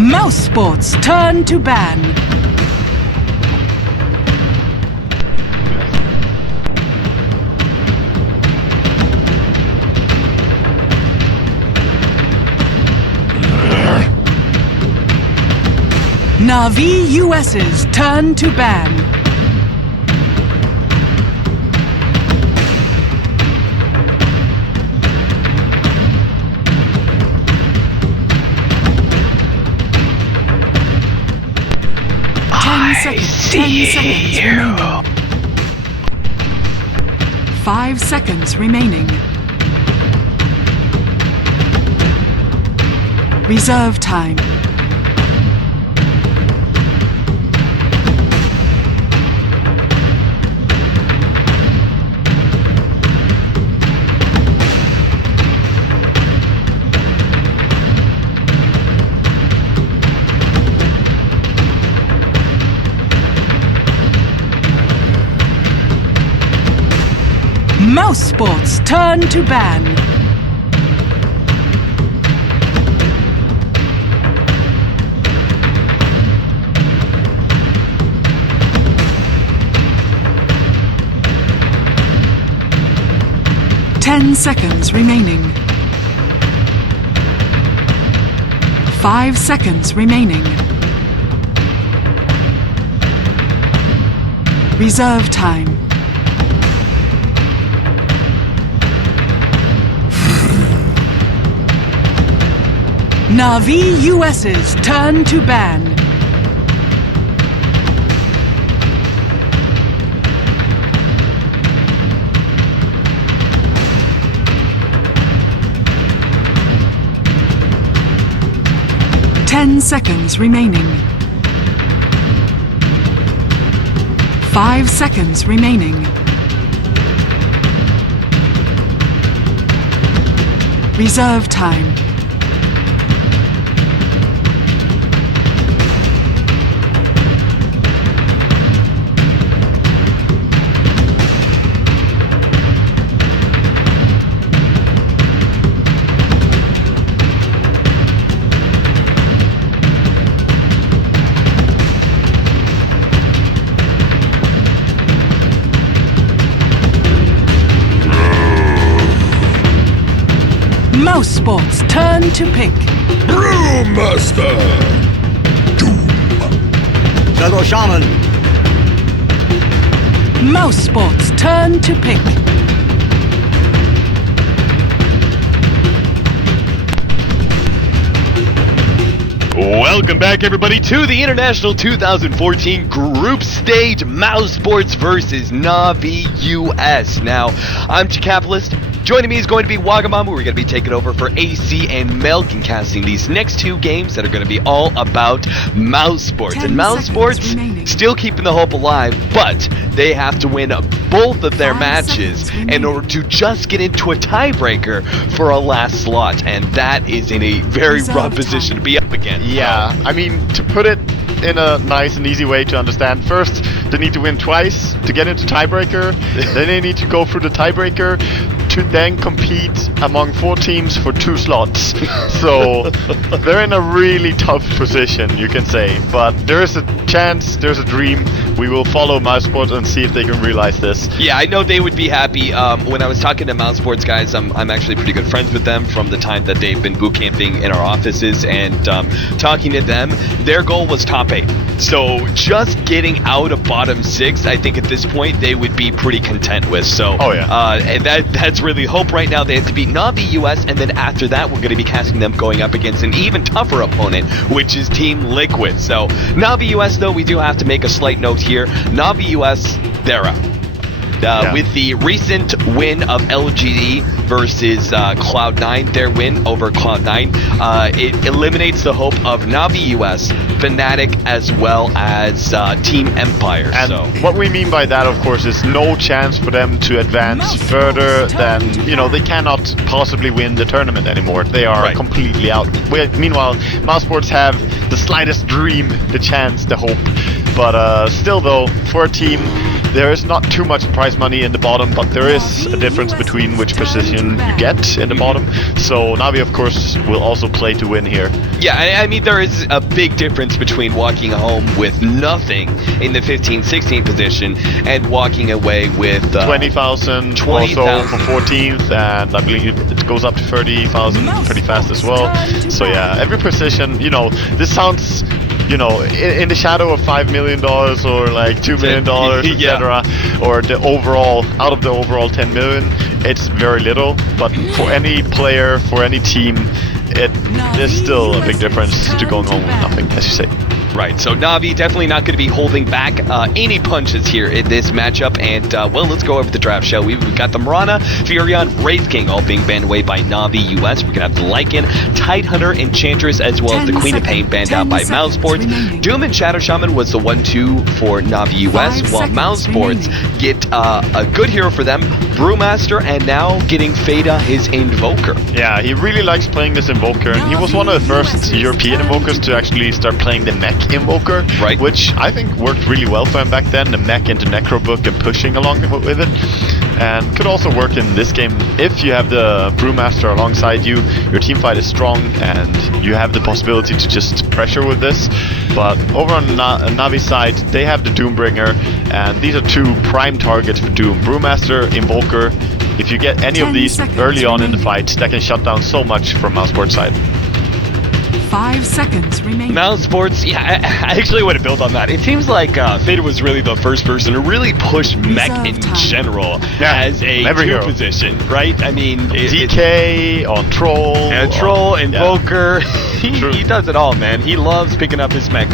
MouseSports turn to ban. Navi US's turn to ban. Ten seconds remaining. 5 seconds remaining. Reserve time. MouseSports turn to ban. Ten seconds remaining. 5 seconds remaining. Reserve time. Navi US's turn to ban. Ten seconds remaining. 5 seconds remaining. Reserve time. MouseSports turn to pick. Brewmaster! Doom! Turbo Shaman! MouseSports turn to pick. Welcome back, everybody, to the International 2014 Group Stage MouseSports versus Navi US. Now, I'm Capitalist. Joining me is going to be Wagamama. We're going to be taking over for AC and Milk and casting these next two games that are going to be all about MouseSports. And MouseSports still keeping the hope alive, but they have to win both of their matches in order to just get into a tiebreaker for a last slot. And that is in a very rough position to be up against. Yeah, I mean, to put it in a nice and easy way to understand, first they need to win twice to get into tiebreaker, then they need to go through the tiebreaker to then compete among 4 teams for 2 slots. So they're in a really tough position, you can say, but there is a chance, there's a dream. We will follow MouseSports and see if they can realize this. Yeah, I know they would be happy. When I was talking to MouseSports guys, I'm actually pretty good friends with them from the time that they've been boot camping in our offices, and talking to them, their goal was top 8. So just getting out of bottom 6, I think at this point they would be pretty content with. So and that's really hope right now. They have to beat Navi US, and then after that we're going to be casting them going up against an even tougher opponent, which is Team Liquid. So Navi US, though, we do have to make a slight note here. Navi US, they're out. With the recent win of LGD versus Cloud9, their win over Cloud9, it eliminates the hope of Navi US, Fnatic, as well as Team Empire. And what we mean by that, of course, is no chance for them to advance further than, they cannot possibly win the tournament anymore. They are completely out. Meanwhile, MouseSports have the slightest dream, the chance, the hope. But still, though, for a team there is not too much prize money in the bottom, but there is a difference between which position you get in the bottom. So Navi, of course, will also play to win here. Yeah, I mean, there is a big difference between walking home with nothing in the 15-16 position and walking away with 20,000 also for 14th, and I believe it goes up to 30,000 pretty fast as well. So yeah, every position, you know, this sounds, you know, in the shadow of $5 million or like $2 million, etc., or the overall, out of the overall 10 million, it's very little. But for any player, for any team, there's still a big difference to going home with nothing, as you say. Right, so Navi definitely not going to be holding back any punches here in this matchup, and well, let's go over the draft, shall we? We've got the Mirana, Furion, Wraith King all being banned away by Navi US. We're going to have the Lycan, Tidehunter, Enchantress, as well as the Queen of Pain banned out by MouseSports. Doom and Shadow Shaman was the 1-2 for Navi US, while MouseSports get a good hero for them, Brewmaster, and now getting Fada, his Invoker. Yeah, he really likes playing this Invoker, and he was one of the first European Invokers to actually start playing the mech Invoker, right, which I think worked really well for him back then, the mech into Necrobook and pushing along with it, and could also work in this game if you have the Brewmaster alongside you, your team fight is strong, and you have the possibility to just pressure with this. But over on Navi's side, they have the Doombringer, and these are two prime targets for Doom, Brewmaster, Invoker. If you get any of these early on in the fight, that can shut down so much from MouseSports' side. 5 seconds remaining. MouseSports, yeah, I actually want to build on that. It seems like Fada was really the first person to really push mech in general as a tier position, right? I mean, DK on Troll, Invoker, he does it all, man. He loves picking up his mech.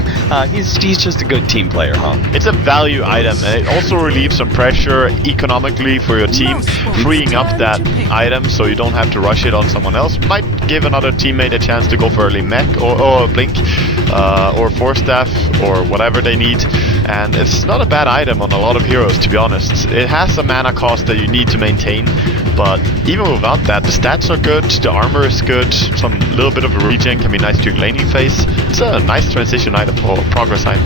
He's just a good team player, huh? It's a value item, and it also relieves some pressure economically for your team, freeing up that item so you don't have to rush it on someone else. Might give another teammate a chance to go for early mech or blink or force staff or whatever they need, and it's not a bad item on a lot of heroes, to be honest. It has a mana cost that you need to maintain, but even without that, the stats are good, the armor is good, some little bit of a regen can be nice during laning phase. It's a nice transition item or progress item.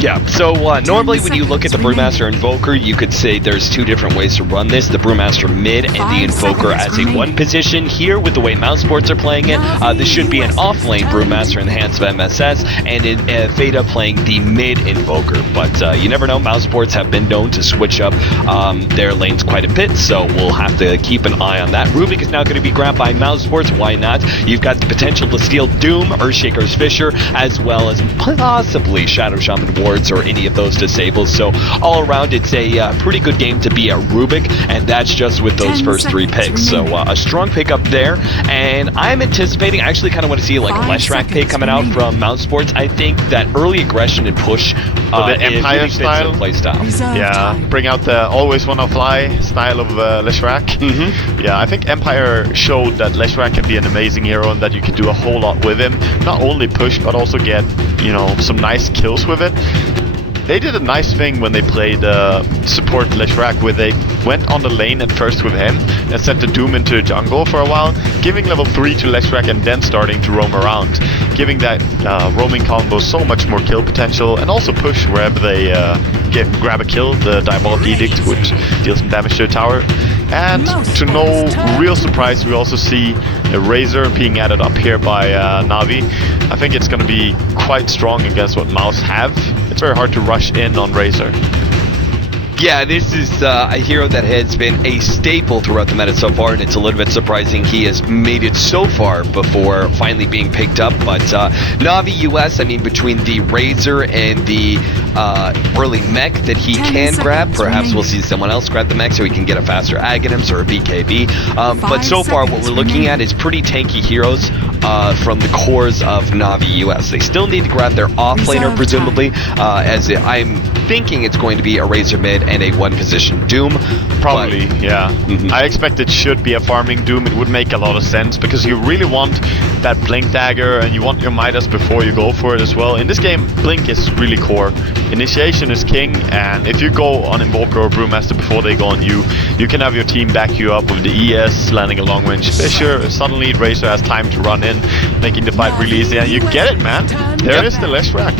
Yeah, so normally when you look at the Brewmaster Invoker, you could say there's two different ways to run this. The Brewmaster mid and the Invoker as a one position. Here, with the way MouseSports are playing it, this should be an off-lane Brewmaster in the hands of MSS, and in Fada playing the mid Invoker. But you never know, MouseSports have been known to switch up their lanes quite a bit, so we'll have to keep an eye on that. Rubik is now going to be grabbed by MouseSports, why not? You've got the potential to steal Doom, Earthshaker's Fisher, as well as possibly Shadow Shaman War or any of those disables. So all around, it's a pretty good game to be at Rubik, and that's just with those first 3 picks. So a strong pick up there, and I'm anticipating, I actually kind of want to see like a Leshrac pick coming out from MouseSports. I think that early aggression and push the Empire really style play style. Yeah, bring out the always wanna fly style of Leshrac. Yeah, I think Empire showed that Leshrac can be an amazing hero and that you can do a whole lot with him. Not only push, but also get, you know, some nice kills with it. They did a nice thing when they played support Leshrac, where they went on the lane at first with him and sent the Doom into the jungle for a while, giving level 3 to Leshrac and then starting to roam around, giving that roaming combo so much more kill potential, and also push wherever they grab a kill. The Diabolic Edict would deal some damage to the tower. And to no real surprise, we also see a Razor being added up here by Navi. I think it's going to be quite strong against what Mouse have. It's very hard to rush in on Razor. Yeah, this is a hero that has been a staple throughout the meta so far, and it's a little bit surprising he has made it so far before finally being picked up. But Navi US, I mean, between the Razor and the early mech that he can grab, perhaps we'll see someone else grab the mech so he can get a faster Aghanims or a BKB. But so far, what we're looking at is pretty tanky heroes from the cores of Navi US. They still need to grab their offlaner, presumably, as I'm thinking it's going to be a Razor mid and a one-position Doom. Probably, yeah. I expect it should be a farming Doom. It would make a lot of sense, because you really want that Blink Dagger, and you want your Midas before you go for it as well. In this game, Blink is really core. Initiation is king, and if you go on Invoker or Brewmaster before they go on you, you can have your team back you up with the ES, landing a long-range Fisher. Suddenly, Razor has time to run in, making the fight really easy, and you get it, man. There is the Leshrac.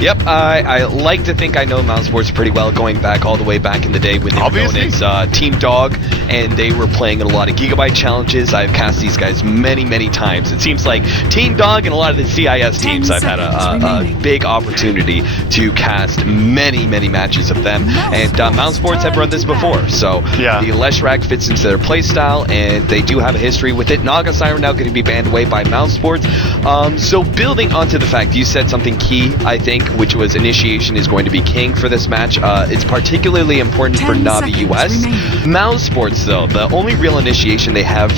Yep, I like to think I know MouseSports pretty well, going back all the way back in the day when they were known as Team Dog, and they were playing in a lot of Gigabyte challenges. I've cast these guys many, many times. It seems like Team Dog and a lot of the CIS teams, I've had a big opportunity to cast many, many matches of them, and MouseSports have run this before, so the Leshrac fits into their playstyle, and they do have a history with it. Naga Siren now going to be banned away by MouseSports. So building onto the fact, you said something key, I think, which was initiation is going to be king for this match. It's particularly important for Navi US. MouseSports, though, the only real initiation they have,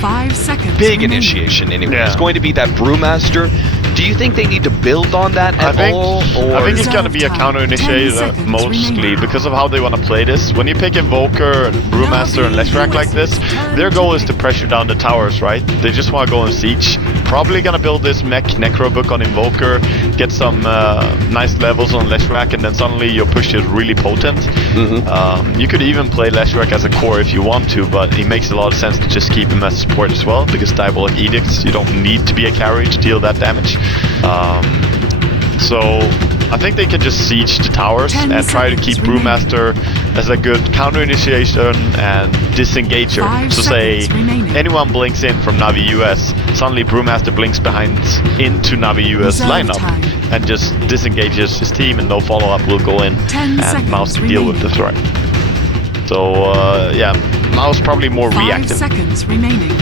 5 seconds big initiation anyway, is going to be that Brewmaster. Do you think they need to build on that at all? Or? I think it's going to be a counter-initiator mostly because of how they want to play this. When you pick Invoker, Brewmaster, and Leshrac like this, their goal is to pressure down the towers, right? They just want to go on siege. Probably going to build this mech Necro book on Invoker, get some nice levels on Leshrac, and then suddenly your push is really potent. You could even play Leshrac as a core if you want to, but it makes a lot of sense to just keep him as support as well, because Diabolic Edicts, you don't need to be a carry to deal that damage. So I think they can just siege the towers and try to keep Brewmaster as a good counter-initiation and disengager. So say anyone blinks in from Navi US, suddenly Brewmaster blinks behind into Navi US lineup and just disengages his team, and no follow-up will go in and Mouse deal with the threat. So yeah, Mouse probably more reactive. 5 seconds remaining.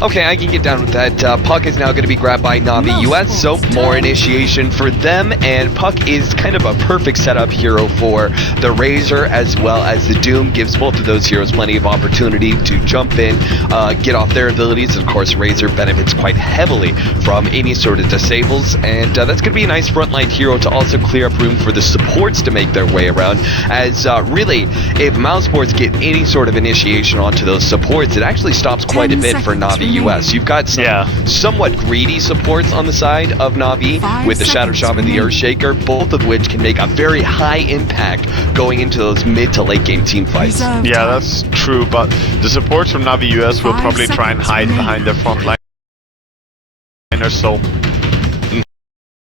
Okay, I can get down with that. Puck is now going to be grabbed by Navi US, so more initiation for them, and Puck is kind of a perfect setup hero for the Razor as well as the Doom. Gives both of those heroes plenty of opportunity to jump in, get off their abilities. Of course, Razor benefits quite heavily from any sort of disables, and that's going to be a nice frontline hero to also clear up room for the supports to make their way around, as really, if MouseSports get any sort of initiation onto those supports, it actually stops quite a bit for Navi US. You've got some somewhat greedy supports on the side of Navi with the Shadow Shaman and the Earthshaker, both of which can make a very high impact going into those mid to late game team fights. Yeah, that's true, but the supports from Navi US will probably try and hide behind their front liners, so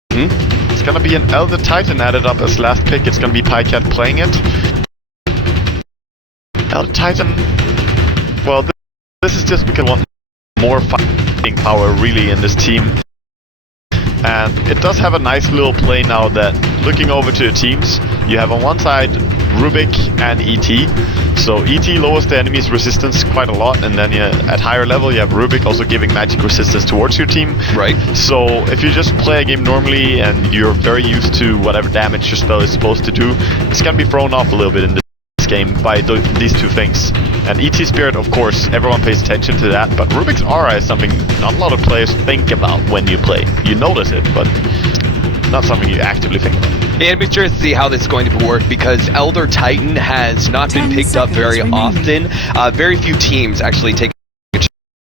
it's gonna be an Elder Titan added up as last pick. It's gonna be Pycat playing it. Elder Titan, well, this is just because I want more fighting power really in this team, and it does have a nice little play now that, looking over to the teams, you have on one side Rubik and ET. So ET lowers the enemy's resistance quite a lot, and then at higher level you have Rubik also giving magic resistance towards your team. Right. So if you just play a game normally and you're very used to whatever damage your spell is supposed to do, it's gonna be thrown off a little bit in this game by these two things. And ET Spirit, of course, everyone pays attention to that, but Rubik's Aura is something not a lot of players think about when you play. You notice it, but not something you actively think about. Yeah, I'm curious to see how this is going to work, because Elder Titan has not been picked up very often. Very few teams actually take a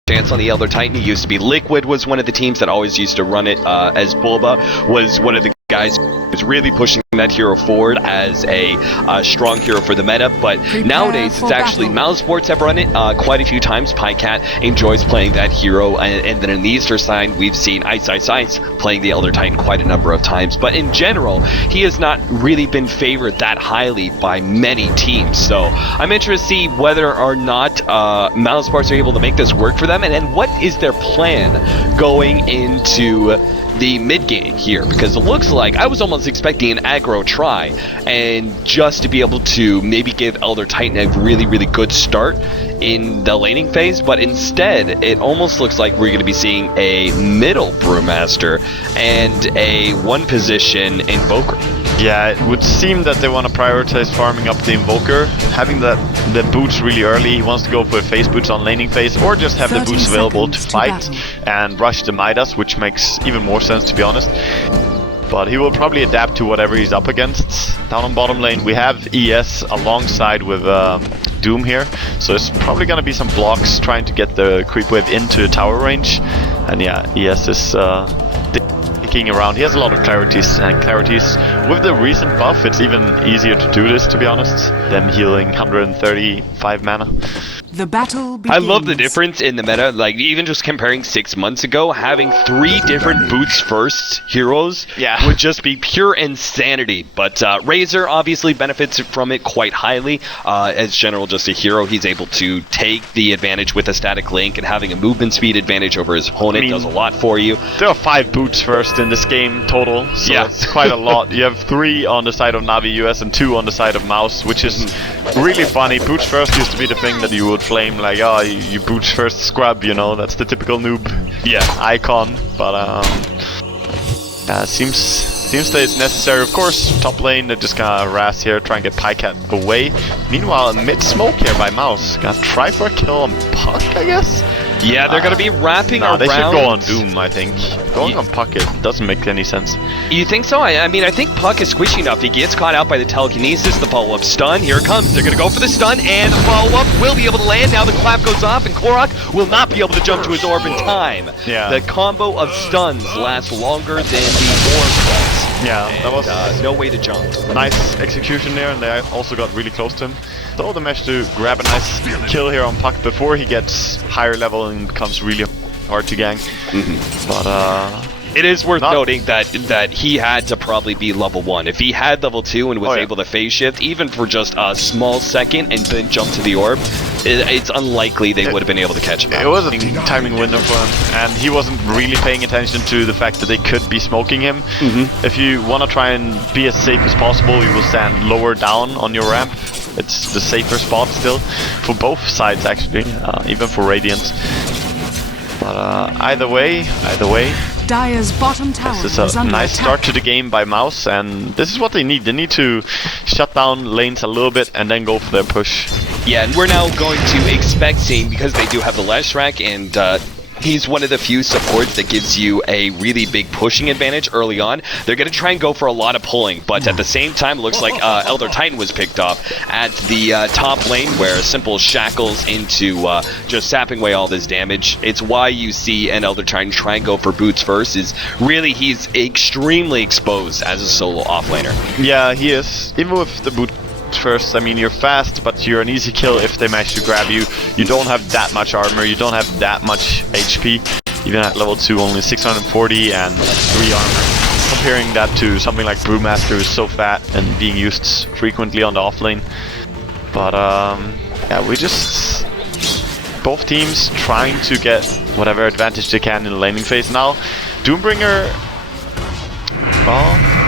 chance on the Elder Titan. He used to be Liquid, was one of the teams that always used to run it as Bulba, was one of the guys who was really pushing that hero forward as a strong hero for the meta, but nowadays it's actually MouseSports have run it quite a few times. Pycat enjoys playing that hero, and then in the Easter sign we've seen Ice playing the Elder Titan quite a number of times, but in general he has not really been favored that highly by many teams. So I'm interested to see whether or not MouseSports are able to make this work for them, and then what is their plan going into the mid game here, because it looks like I was almost expecting an aggro try, and just to be able to maybe give Elder Titan a really, really good start in the laning phase, but instead it almost looks like we're going to be seeing a middle Brewmaster and a one position Invoker. Yeah, it would seem that they want to prioritize farming up the Invoker, having the boots really early. He wants to go for phase boots on laning phase, or just have the boots available to fight and rush the Midas, which makes even more sense, to be honest. But he will probably adapt to whatever he's up against. Down on bottom lane we have ES alongside with Doom here, so it's probably going to be some blocks trying to get the creep wave into tower range. And yeah, ES is around. He has a lot of clarities, and clarities with the recent buff, it's even easier to do this, to be honest. Them healing 135 mana. The battle begins. I love the difference in the meta, like even just comparing 6 months ago, having 3 different boots first heroes would just be pure insanity. But Razor obviously benefits from it quite highly. As general just a hero, he's able to take the advantage with a static link, and having a movement speed advantage over his opponent does a lot for you. There are 5 boots first in this game total, so it's quite a lot. You have 3 on the side of Navi US and 2 on the side of Mouse, which is really funny. Boots first used to be the thing that you would flame, like, oh, you boots first scrub, you know, that's the typical noob icon. But seems that it's necessary. Of course, top lane, they're just gonna harass here, try and get Pycat away. Meanwhile, mid smoke here by Mouse, gonna try for a kill on Puck, I guess. Yeah, they're gonna be wrapping around. They should go on Doom, I think. Going on Puck, it doesn't make any sense. You think so? I mean, I think Puck is squishy enough. He gets caught out by the telekinesis, the follow-up stun. Here it comes. They're gonna go for the stun, and the follow-up will be able to land. Now the clap goes off, and Korok will not be able to jump to his orb in time. Yeah. The combo of stuns lasts longer than the orb does. Yeah, and, that was no way to jump. Nice execution there, and they also got really close to him. So they managed to grab a nice kill here on Puck before he gets higher level and becomes really hard to gang. But it is worth noting that he had to probably be level 1. If he had level 2 and was able to phase shift, even for just a small second, and then jump to the orb, it's unlikely they would have been able to catch him. It was a timing window for him, and he wasn't really paying attention to the fact that they could be smoking him. If you want to try and be as safe as possible, you will stand lower down on your ramp. It's the safer spot still, for both sides actually, even for Radiant. But either way, Dire's bottom tower this is a nice start to the game by Mouse, and this is what they need. They need to shut down lanes a little bit and then go for their push. Yeah, and we're now going to expect seeing, because they do have the Leshrac, and he's one of the few supports that gives you a really big pushing advantage early on. They're going to try and go for a lot of pulling, but at the same time, it looks like Elder Titan was picked off at the top lane, where Simple shackles into just sapping away all this damage. It's why you see an Elder Titan try and go for boots first, is really he's extremely exposed as a solo offlaner. Yeah, he is. Even with the boot first, I mean, you're fast, but you're an easy kill if they manage to grab you. You don't have that much armor, you don't have that much HP. Even at level 2, only 640 and 3 armor. Comparing that to something like Brewmaster, who's so fat and being used frequently on the offlane. But yeah, we just... both teams trying to get whatever advantage they can in the laning phase now. Doombringer... well,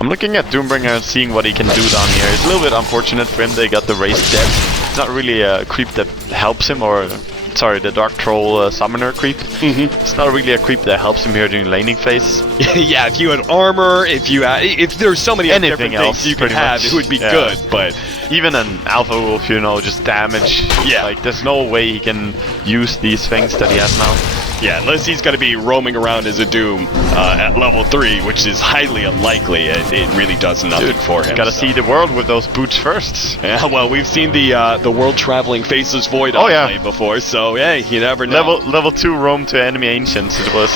I'm looking at Doombringer and seeing what he can do down here. It's a little bit unfortunate for him they got the raised dead. It's not really a creep that helps him, or... sorry, the Dark Troll Summoner creep. It's not really a creep that helps him here during laning phase. Yeah, if you had armor, if there's so many anything different else things you could have, it would be good, but... even an Alpha Wolf, you know, just damage. Yeah. Like, there's no way he can use these things that he has now. Yeah, unless he's going to be roaming around as a Doom at level 3, which is highly unlikely. It really does nothing for him. Gotta see the world with those boots first. Yeah, well, we've seen the world-traveling Faceless Void play before, so hey, you never know. Level 2 roam to enemy ancients, it was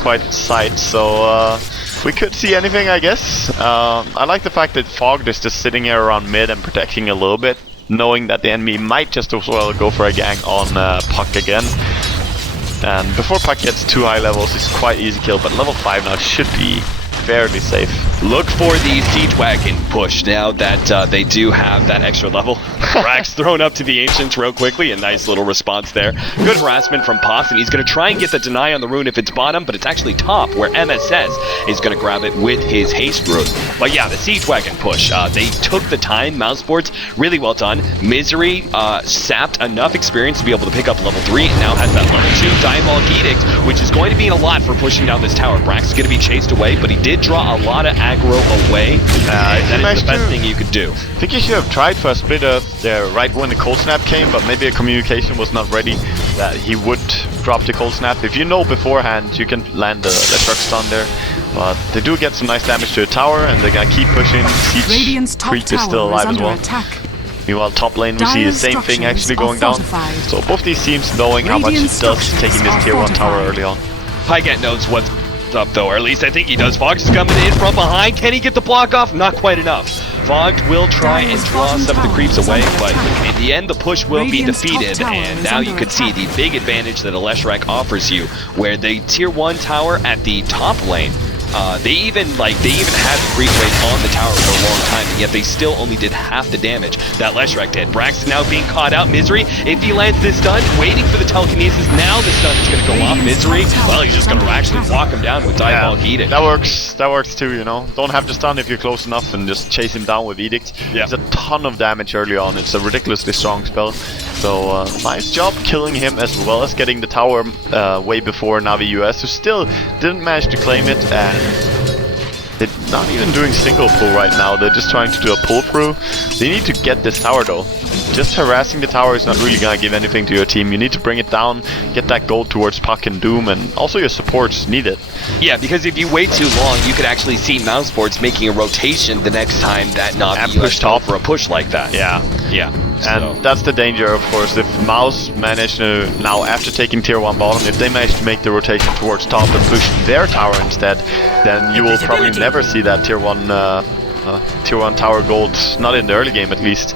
quite sight, so we could see anything, I guess. I like the fact that Fogged is just sitting here around mid and protecting a little bit, knowing that the enemy might just as well go for a gang on Puck again. And before Puck gets too high levels, it's quite easy kill, but level 5 now should be fairly safe. Look for the Siege Wagon push now that they do have that extra level. Rax thrown up to the Ancients real quickly, a nice little response there. Good harassment from Pox, and he's going to try and get the deny on the rune if it's bottom, but it's actually top, where MSS is going to grab it with his haste rune. But yeah, the Siege Wagon push, they took the time. MouseSports, really well done. Misery sapped enough experience to be able to pick up level 3, and now has that level 2 Diabolic Edict, which is going to mean a lot for pushing down this tower. Brax is going to be chased away, but he did draw a lot of aggro away. That is the best thing you could do. I think you should have tried for a splitter there right when the cold snap came, but maybe a communication was not ready that he would drop the cold snap. If you know beforehand, you can land the Leshrac stun there. But they do get some nice damage to the tower, and they're gonna keep pushing. Siege Creep is still alive as well. Meanwhile, top lane, we see the same thing actually going down. So both these teams knowing how much it does taking this tier 1 tower early on. Pygat knows what's up though, or at least I think he does. Fox is coming in from behind. Can he get the block off? Not quite enough. Fogged will try and draw some of the creeps away, but in the end, the push will be defeated, and now you can see the big advantage that a Leshrac offers you, where the tier 1 tower at the top lane, they even had the creep rate on the tower for a long time, and yet they still only did half the damage that Leshrac did. Braxton now being caught out. Misery, if he lands this stun, waiting for the telekinesis. Now the stun is going to go off. Misery, well, he's just going to actually walk him down with Diabolic Edict. That works too, you know. Don't have the stun if you're close enough and just chase him down with Edict. Yeah. It's a ton of damage early on. It's a ridiculously strong spell. So nice job killing him as well as getting the tower way before Navi US, who still didn't manage to claim it, and they're not even doing single pull right now. They're just trying to do a pull through. They need to get this tower though. Just harassing the tower is not really gonna give anything to your team. You need to bring it down, get that gold towards Puck and Doom, and also your supports need it. Yeah, because if you wait too long, you could actually see MouseSports making a rotation the next time that Navi US top for a push like that. Yeah. And And that's the danger, of course. If Mouse manage to, now after taking tier 1 bottom, if they manage to make the rotation towards top and push their tower instead, then you will probably never see that tier 1 tower gold, not in the early game at least.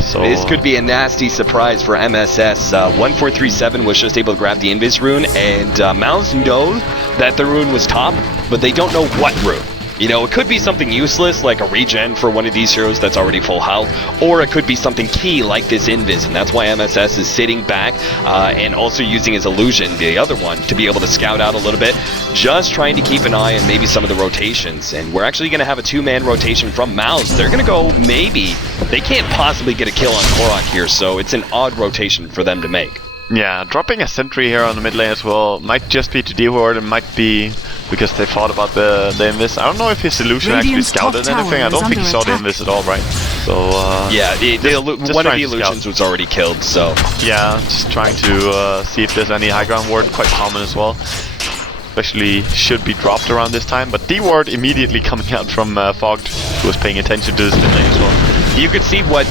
So this could be a nasty surprise for MSS. 1437 was just able to grab the Invis rune, and Mouse know that the rune was top, but they don't know what rune. You know, it could be something useless, like a regen for one of these heroes that's already full health, or it could be something key like this Invis, and that's why MSS is sitting back and also using his illusion, the other one, to be able to scout out a little bit, just trying to keep an eye on maybe some of the rotations. And we're actually going to have a 2-man rotation from Mouse. They're going to go, maybe, they can't possibly get a kill on Korok here, so it's an odd rotation for them to make. yeah, dropping a sentry here on the mid lane as well might just be to D-ward, and might be because they thought about the Invis. I don't know if his illusion actually scouted anything. I don't think he saw the Invis at all, right? So yeah, one of the illusions was already killed, so yeah, just trying to see if there's any high ground ward, quite common as well. Especially should be dropped around this time, but D-ward immediately coming out from Fogged, who was paying attention to this mid lane as well. You could see what,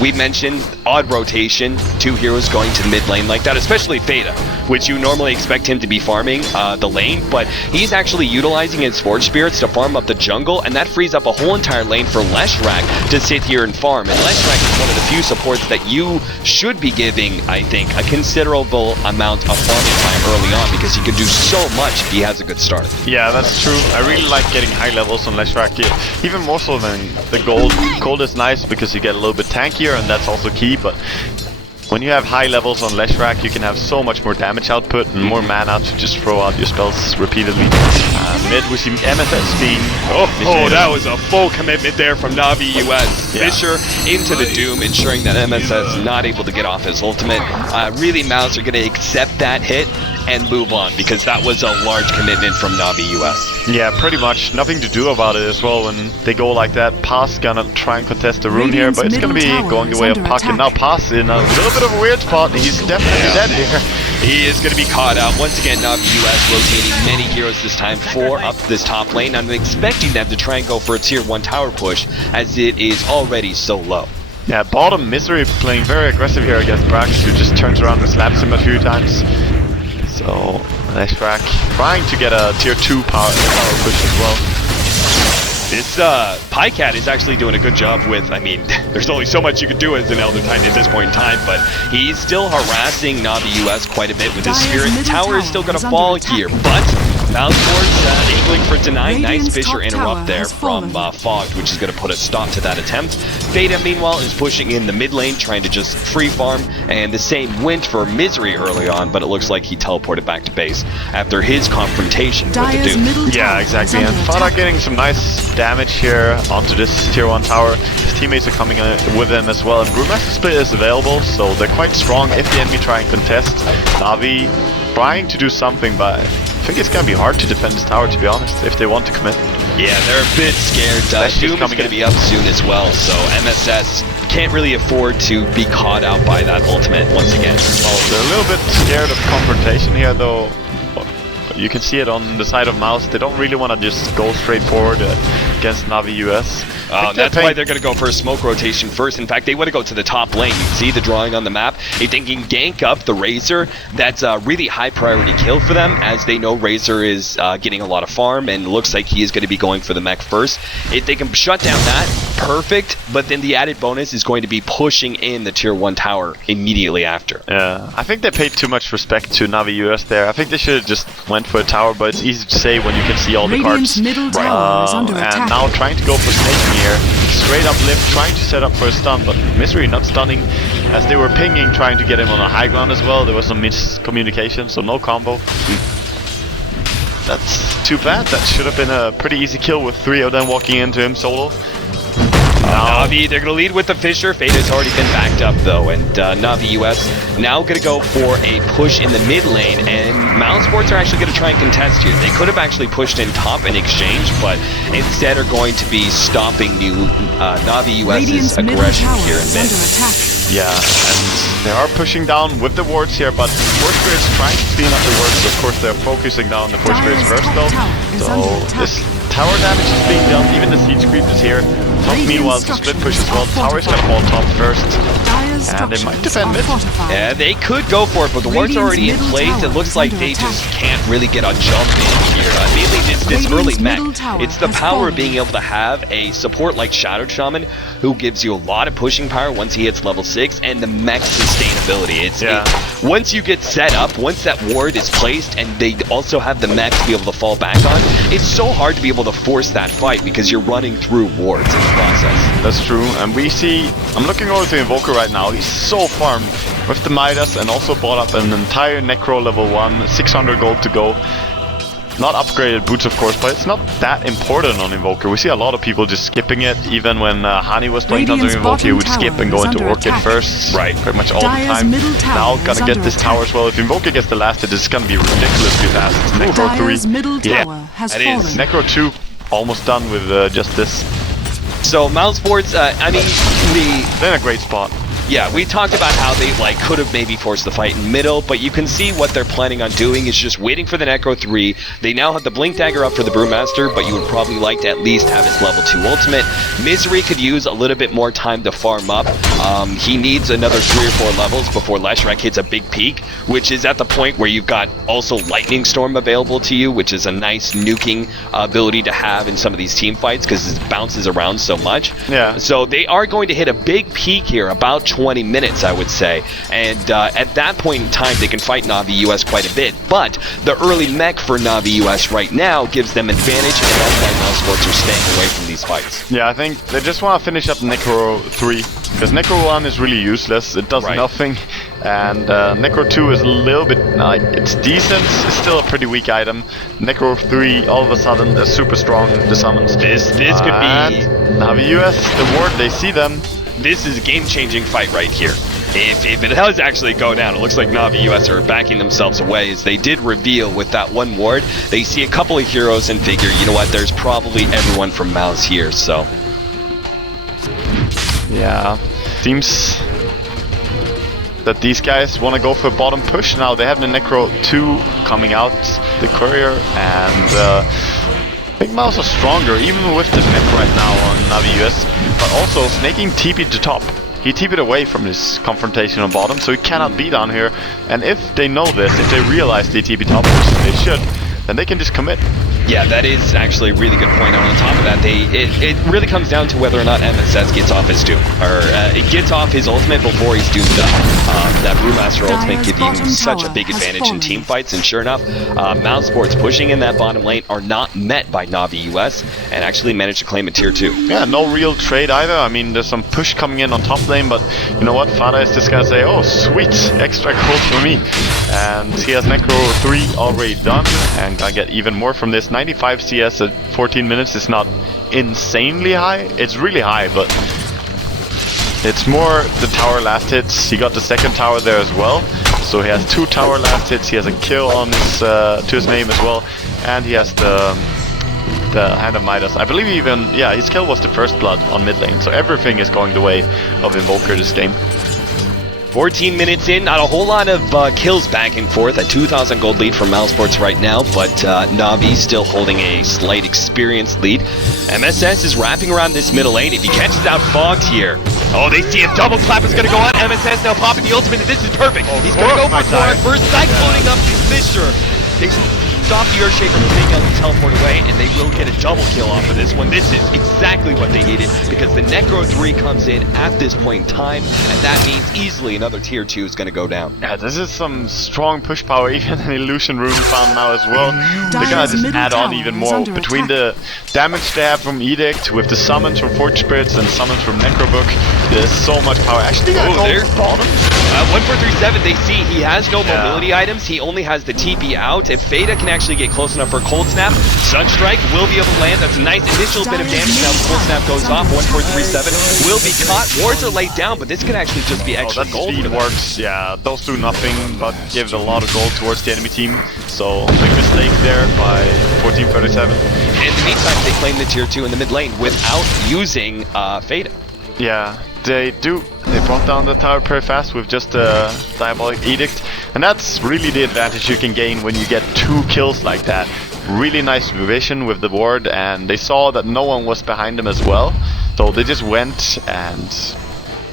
we mentioned odd rotation, 2 heroes going to the mid lane like that, especially Theta, which you normally expect him to be farming the lane, but he's actually utilizing his Forge Spirits to farm up the jungle, and that frees up a whole entire lane for Leshrac to sit here and farm. And Leshrac is one of the few supports that you should be giving, I think, a considerable amount of farming time early on, because he can do so much if he has a good start. Yeah, that's true. I really like getting high levels on Leshrac, even more so than the gold. Gold is nice because you get a little bit tankier, and that's also key, but when you have high levels on Leshrac, you can have so much more damage output and more mana to just throw out your spells repeatedly. Mid, we see MSS being... Oh, that was a full commitment there from Navi US. Yeah. Fisher into the Doom, ensuring that MSS is not able to get off his ultimate. Really, Mouse are going to accept that hit and move on, because that was a large commitment from Navi US. Yeah, pretty much. Nothing to do about it as well when they go like that. Pass gonna try and contest the rune here, but it's gonna be going the way of Puck, and now Pass in a little bit of a weird spot. He's definitely dead here. He is going to be caught out. Once again, Navi US rotating many heroes this time, 4 up this top lane. I'm expecting them to try and go for a tier 1 tower push, as it is already so low. Yeah, bottom Misery playing very aggressive here against Brax, who just turns around and slaps him a few times. So, Leshrac trying to get a tier 2 power push as well. This Pycat is actually doing a good job with, I mean, there's only so much you could do as an Elder Titan at this point in time, but he's still harassing Navi US quite a bit with his Spirit. Tower is still going to fall here, but MouseSports angling for deny. Nice Fisher interrupt there from Fogged, which is going to put a stop to that attempt. Theta, meanwhile, is pushing in the mid lane, trying to just free farm, and the same went for Misery early on, but it looks like he teleported back to base after his confrontation with the Doom. Yeah, exactly, and Fada getting some nice damage here onto this tier 1 tower. His teammates are coming with him as well, and Brewmaster Split is available, so they're quite strong if the enemy try and contest. Navi trying to do something, but I think it's gonna be hard to defend this tower, to be honest, if they want to commit. Yeah, they're a bit scared. Doom is going to be up soon as well, so MSS can't really afford to be caught out by that ultimate once again. Oh, they're a little bit scared of confrontation here, though. You can see it on the side of Mouse. They don't really want to just go straight forward, against Navi US. That's why they're going to go for a smoke rotation first. In fact, they want to go to the top lane. You can see the drawing on the map. If they can gank up the Razor, that's a really high priority kill for them, as they know Razor is getting a lot of farm, and looks like he is going to be going for the mech first. If they can shut down that, perfect, but then the added bonus is going to be pushing in the tier 1 tower immediately after. Yeah, I think they paid too much respect to Navi US there. I think they should have just went for a tower, but it's easy to say when you can see all the Radiant's cards. middle tower is under attack. And now trying to go for snaking here. Straight up lift, trying to set up for a stun, but Misery not stunning, as they were pinging, trying to get him on a high ground as well. There was some miscommunication, so no combo. That's too bad. That should have been a pretty easy kill with 3 of them walking into him solo. Navi, they're going to lead with the Fissure. Fate has already been backed up though, and Navi US now going to go for a push in the mid lane, and MouseSports are actually going to try and contest here. They could have actually pushed in top in exchange, but instead are going to be stopping Navi US's aggression here in mid. Yeah, and they are pushing down with the wards here, but Force Spirits trying to clean up the wards. Of course, they're focusing down the Force Spirits first though. So this tower damage is being done, even the siege creep is here. Top meanwhile to split push as well. Tower's gonna fall top first. And they might defend mid. Yeah, they could go for it, but the ward's already in place. It looks like they just can't really get a jump in here. Mainly this early mech. It's the power of being able to have a support like Shadowed Shaman, who gives you a lot of pushing power once he hits level 6, and the mech sustainability. Once you get set up, once that ward is placed, and they also have the mech to be able to fall back on, it's so hard to be able to force that fight because you're running through wards in the process. That's true, and we see, I'm looking over to Invoker right now. He's so farmed with the Midas, and also bought up an entire Necro level 1, 600 gold to go. Not upgraded boots, of course, but it's not that important on Invoker. We see a lot of people just skipping it. Even when Hani was playing Thunder Invoker, he would skip and go into Orchid first. Right. Pretty much all the time. Now gonna get this tower as well. If Invoker gets the last hit, it's gonna be ridiculously fast. It's Necro 3. Yeah, Necro 2 almost done with just this. So MouseSports, I mean, they're in a great spot. Yeah, we talked about how they could have maybe forced the fight in middle, but you can see what they're planning on doing is just waiting for the Necro 3. They now have the Blink Dagger up for the Brewmaster, but you would probably like to at least have his level 2 ultimate. Misery could use a little bit more time to farm up. He needs another 3 or 4 levels before Leshrac hits a big peak, which is at the point where you've got also Lightning Storm available to you, which is a nice nuking ability to have in some of these team fights because it bounces around so much. Yeah. So they are going to hit a big peak here, about 20 minutes, I would say. And at that point in time, they can fight Navi US quite a bit. But the early mech for Navi US right now gives them advantage, and that's why MouseSports are staying away from these fights. Yeah, I think they just want to finish up Necro 3. Because Necro 1 is really useless. It does nothing. And Necro 2 is a little bit, it's decent. It's still a pretty weak item. Necro 3, all of a sudden, they're super strong, the summons. This could be... Navi US, the ward, they see them. This is a game-changing fight right here. If it does actually go down, it looks like Navi US are backing themselves away, as they did reveal with that one ward. They see a couple of heroes and figure, you know what, there's probably everyone from Mouse here, so... Yeah, seems that these guys want to go for a bottom push now. They have the Necro 2 coming out, the courier, and Big Mouse are stronger, even with the mech right now on Navi US, but also snaking TP to top. He TP'd away from this confrontation on bottom, so he cannot be down here. And if they know this, if they realize they TP top, which they should, then they can just commit. Yeah, that is actually a really good point. On top of that, it really comes down to whether or not MSS gets off his Doom, or it gets off his ultimate before he's doomed up. That Brewmaster ultimate gives you such a big advantage in team fights, and sure enough, MouseSports pushing in that bottom lane are not met by Navi US, and actually managed to claim a tier 2. Yeah, no real trade either. I mean, there's some push coming in on top lane, but you know what? Fada is just gonna say, oh sweet, extra gold for me. And he has Necro 3 already done, and gonna get even more from this. 95 CS at 14 minutes is not insanely high. It's really high, but it's more the tower last hits. He got the second tower there as well, so he has 2 tower last hits. He has a kill on his to his name as well, and he has the Hand of Midas. I believe even, yeah, his kill was the first blood on mid lane, so everything is going the way of Invoker this game. 14 minutes in, not a whole lot of kills back and forth. A 2,000 gold lead for MouseSports right now, but Navi still holding a slight experience lead. MSS is wrapping around this middle lane. If he catches out Fogged here, oh, they see a double clap is going to go on. MSS now popping the ultimate, and this is perfect. He's going to go for Thor. First cycloning up to Fisher. They stop the Earthshaker from being able to teleport away, and they will get a double kill off of this one. This is exactly what they needed, because the Necro 3 comes in at this point in time, and that means easily another tier 2 is going to go down. Yeah, this is some strong push power, even an illusion rune found now as well. They're gonna just add on even more between the damage they have from Edict, with the summons from Forge Spirits and summons from Necrobook. There's so much power. Actually, there's bottom. 1437, they see he has no mobility items. He only has the TP out. If Fada can actually get close enough for Cold Snap, Sunstrike will be able to land. That's a nice initial bit of damage. Now Cold Snap goes off. 1437 will be caught. Wards are laid down, but this could actually just be extra gold. Speed works. Yeah, those do nothing but give a lot of gold towards the enemy team. So big mistake there by 1437. In the meantime, they claim the tier 2 in the mid lane without using Fada. Yeah, they do. They brought down the tower pretty fast with just a Diabolic Edict, and that's really the advantage you can gain when you get 2 kills like that. Really nice vision with the ward, and they saw that no one was behind them as well, so they just went and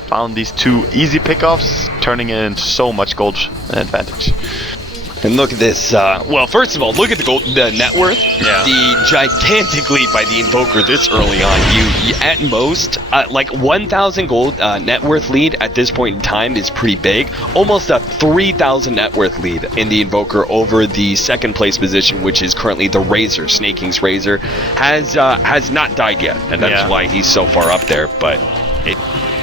found these 2 easy pickoffs, turning it into so much gold advantage. And look at this. Well, first of all, look at the net worth. Yeah. The gigantic lead by the Invoker this early on. You at most, like 1,000 gold net worth lead at this point in time is pretty big. Almost a 3,000 net worth lead in the Invoker over the second place position, which is currently the Razor. Snake King's Razor has not died yet, and that's why he's so far up there. But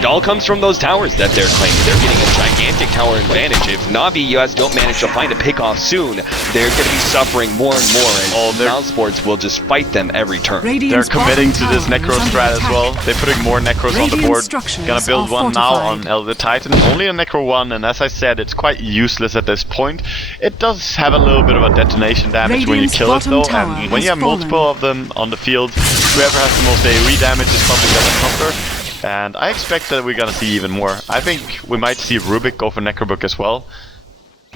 it all comes from those towers that they're claiming. They're getting a gigantic tower advantage. If Navi US don't manage to find a pick off soon, they're going to be suffering more and more, and MouseSports will just fight them every turn. They're committing to this Necro strat as well. They're putting more Necros on the board. Gonna build one now on Elder Titan. Only a Necro 1, and as I said, it's quite useless at this point. It does have a little bit of a detonation damage when you kill it though, and when you have multiple of them on the field, whoever has the most AoE damage is probably gonna suffer. And I expect that we're gonna see even more. I think we might see Rubik go for Necrobook as well.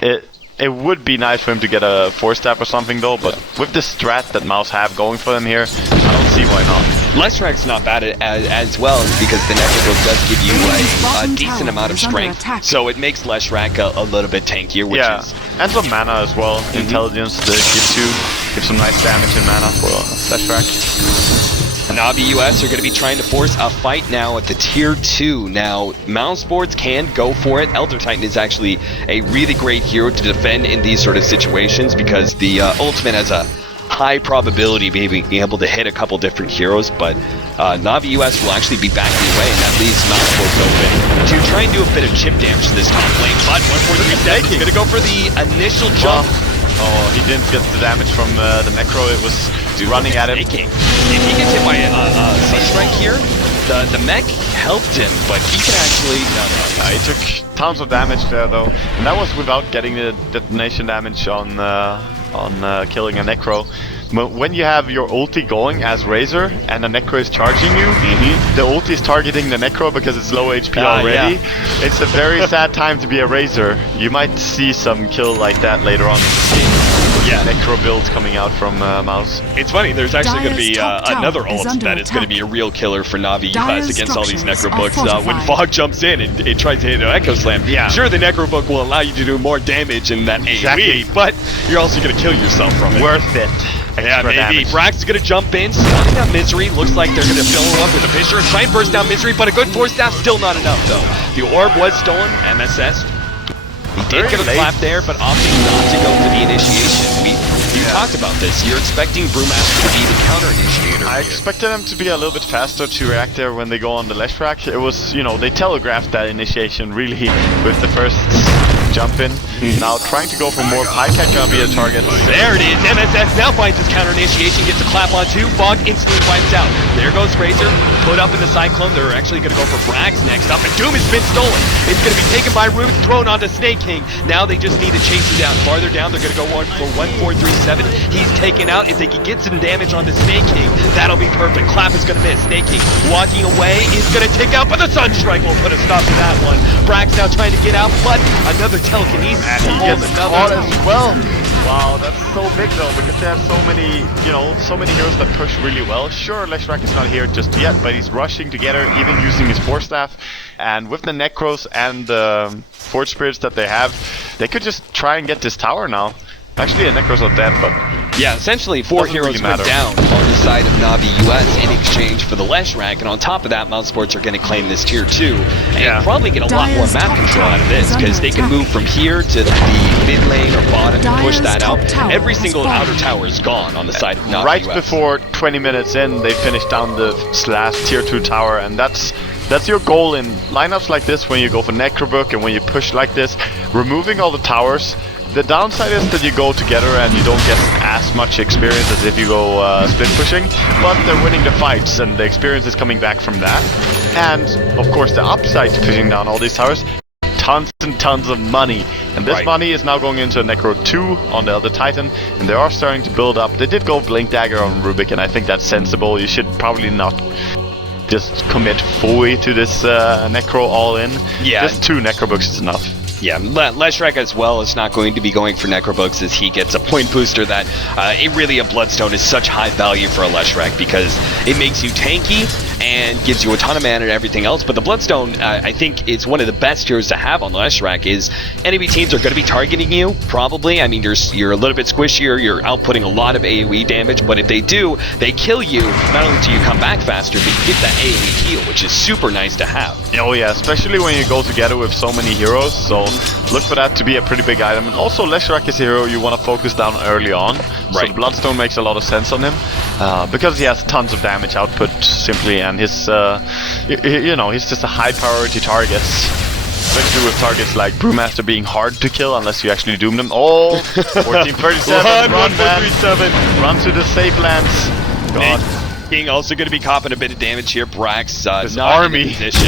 It would be nice for him to get a 4-step or something though, but with the strat that Mouse have going for them here, I don't see why not. Leshrak's not bad as well, because the Necrobook does give you a decent amount of strength, so it makes Leshrak a little bit tankier, which is... and some mana as well. Intelligence that gives some nice damage and mana for Leshrak. Navi US are going to be trying to force a fight now at the tier 2. Now, MouseSports can go for it. Elder Titan is actually a really great hero to defend in these sort of situations, because the ultimate has a high probability of being able to hit a couple different heroes, but Navi US will actually be backing away, and that leaves MouseSports open to try and do a bit of chip damage to this top lane. But 1437 is going to go for the initial jump. Oh, he didn't get the damage from the Necro. It was running at him. If he gets hit by a Sunstrike here, the mech helped him, but he can actually... No. He took tons of damage there though, and that was without getting the detonation damage on killing a Necro. When you have your ulti going as Razor and the Necro is charging you, the ulti is targeting the Necro because it's low HP already. Yeah. It's a very sad time to be a Razor. You might see some kill like that later on in the game. Necro builds coming out from Mouse. It's funny, there's actually going to be another ult that is going to be a real killer for Navi US against all these Necrobooks. When Fog jumps in and it tries to hit an Echo Slam, sure, the Necrobook will allow you to do more damage in that AoE, but you're also going to kill yourself from it. Worth it. Yeah, maybe. Brax's gonna jump in, stunning up Misery. Looks like they're gonna fill him up with a Fisher and try and burst down Misery, but a good 4-staff, still not enough though. The orb was stolen, MSS. He did get a clap there, but opting not to go for the initiation. You talked about this. You're expecting Brewmaster to be the counter-initiator. I expected them to be a little bit faster to react there when they go on the Leshrak. It was, they telegraphed that initiation really with the first jump in. Now trying to go for more Pycat gonna be a target. There it is. MSS now finds his counter initiation, gets a clap on 2. Fog instantly wipes out. There goes Razor, put up in the Cyclone. They're actually going to go for Brax next up, and Doom has been stolen. It's going to be taken by Rubik, thrown onto Snake King. Now they just need to chase him down. Farther down, they're going to go for 1-4-3-7. He's taken out. If they can get some damage onto Snake King, that'll be perfect. Clap is going to miss. Snake King walking away is going to take out, but the Sunstrike will put a stop to that one. Brax now trying to get out, but another telekinesis. And he gets caught as well. Wow, that's so big though, because they have so many, so many heroes that push really well. Sure, Leshrac is not here just yet, but he's rushing together, even using his Force Staff. And with the Necros and the Forge Spirits that they have, they could just try and get this tower now. Actually, the Necros are dead, but... Yeah, essentially 4 heroes really went down on the side of Navi US in exchange for the Leshrac, and on top of that, MouseSports are going to claim this tier 2 and probably get a lot more map control out of this, because they can move from here to the mid lane or bottom and push that out. Every single outer tower is gone on the side of Navi Right US. before 20 minutes in, they finished down the last tier 2 tower, and that's your goal in lineups like this, when you go for Necrobook and when you push like this, removing all the towers. The downside is that you go together and you don't get as much experience as if you go split pushing, but they're winning the fights and the experience is coming back from that. And of course the upside to pushing down all these towers, tons and tons of money. And this money is now going into Necro 2 on the other Titan, and they are starting to build up. They did go Blink Dagger on Rubik, and I think that's sensible. You should probably not just commit fully to this Necro all in. Yeah. Just 2 Necrobooks is enough. Yeah, Leshrac as well is not going to be going for Necrobooks, as he gets a point booster that a Bloodstone is such high value for a Leshrac, because it makes you tanky and gives you a ton of mana and everything else. But the Bloodstone, I think, is one of the best heroes to have on Leshrac. Is enemy teams are going to be targeting you, probably. I mean, you're a little bit squishier, you're outputting a lot of AoE damage, but if they do, they kill you. Not only do you come back faster, but you get that AoE heal, which is super nice to have. Oh yeah, especially when you go together with so many heroes, so look for that to be a pretty big item. And also Leshrac is a hero you want to focus down early on, so the Bloodstone makes a lot of sense on him, because he has tons of damage output simply, and his, he's just a high priority target, especially with targets like Brewmaster being hard to kill unless you actually doom them. Oh, 1437, run man, run to the safe lands. God. King also going to be copping a bit of damage here. Brax, his not army. in position.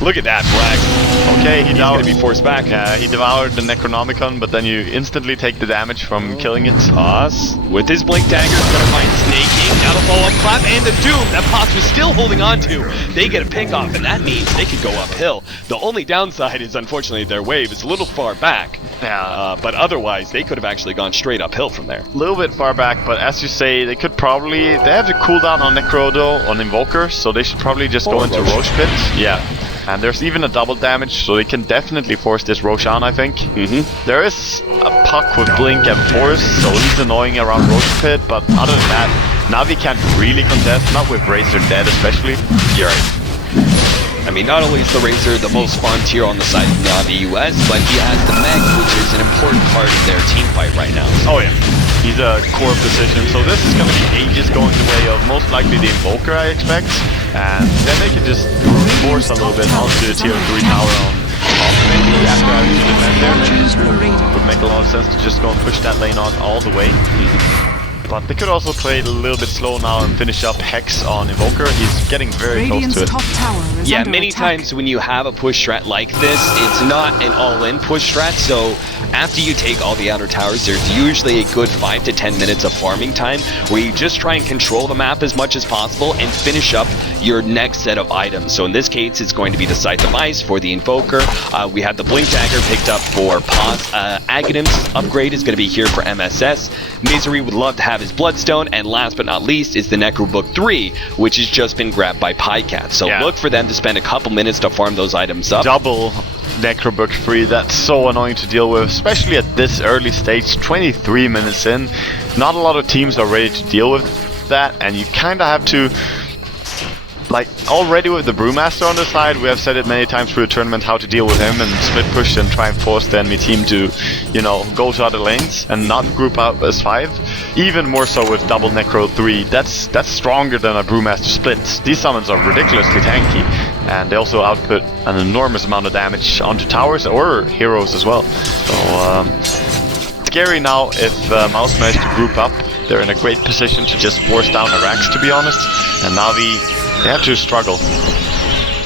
Look at that, Brax. Okay, he's going to be forced back. Yeah, he devoured the Necronomicon, but then you instantly take the damage from killing it. Pos, with his Blink Dagger, is going to find Snake King. Now the follow-up clap, and the Doom that Pos was still holding on to. They get a pick off, and that means they could go uphill. The only downside is, unfortunately, their wave is a little far back. Yeah. But otherwise, they could have actually gone straight uphill from there. A little bit far back, but as you say, they could probably... They have the cooldown on Necro, though, on Invoker, so they should probably just go into Roche Pit. Yeah. And there's even a double damage, so they can definitely force this Roshan, I think. There is a Puck with Blink and Force, so he's annoying around Roche Pit, but other than that, Navi can't really contest, not with Razor dead especially. You're right. I mean, not only is the Razor the most fun tier on the side of Navi US, but he has the Mech, which is an important part of their team fight right now. Oh yeah. He's a core position, so this is going to be Aegis going the way of most likely the Invoker, I expect. And then they can just force a little bit onto the tier 3 tower on maybe after I do the defend there. Would make a lot of sense to just go and push that lane on all the way. But they could also play it a little bit slow now and finish up Hex on Invoker. He's getting very close to it. Top tower is Yeah, under many attack. times when you have a push strat like this, it's not an all-in push strat, so after you take all the outer towers, there's usually a good 5 to 10 minutes of farming time where you just try and control the map as much as possible and finish up your next set of items. So in this case, it's going to be the Scythe of Ice for the Invoker. We have the Blink Dagger picked up for Pos. Aghanim's upgrade is going to be here for MSS. Misery would love to have his Bloodstone, and last but not least is the Necrobook 3, which has just been grabbed by Pycat. So look for them to spend a couple minutes to farm those items up. Double Necrobook 3, that's so annoying to deal with, especially at this early stage, 23 minutes in. Not a lot of teams are ready to deal with that, and you kind of have to... Like, already with the Brewmaster on the side, we have said it many times through the tournament how to deal with him and split push and try and force the enemy team to, go to other lanes and not group up as 5. Even more so with double Necro 3, that's stronger than a Brewmaster split. These summons are ridiculously tanky. and they also output an enormous amount of damage onto towers or heroes as well. So scary now if Mouse managed to group up. They're in a great position to just force down Arax, to be honest, and Na'Vi, they have to struggle.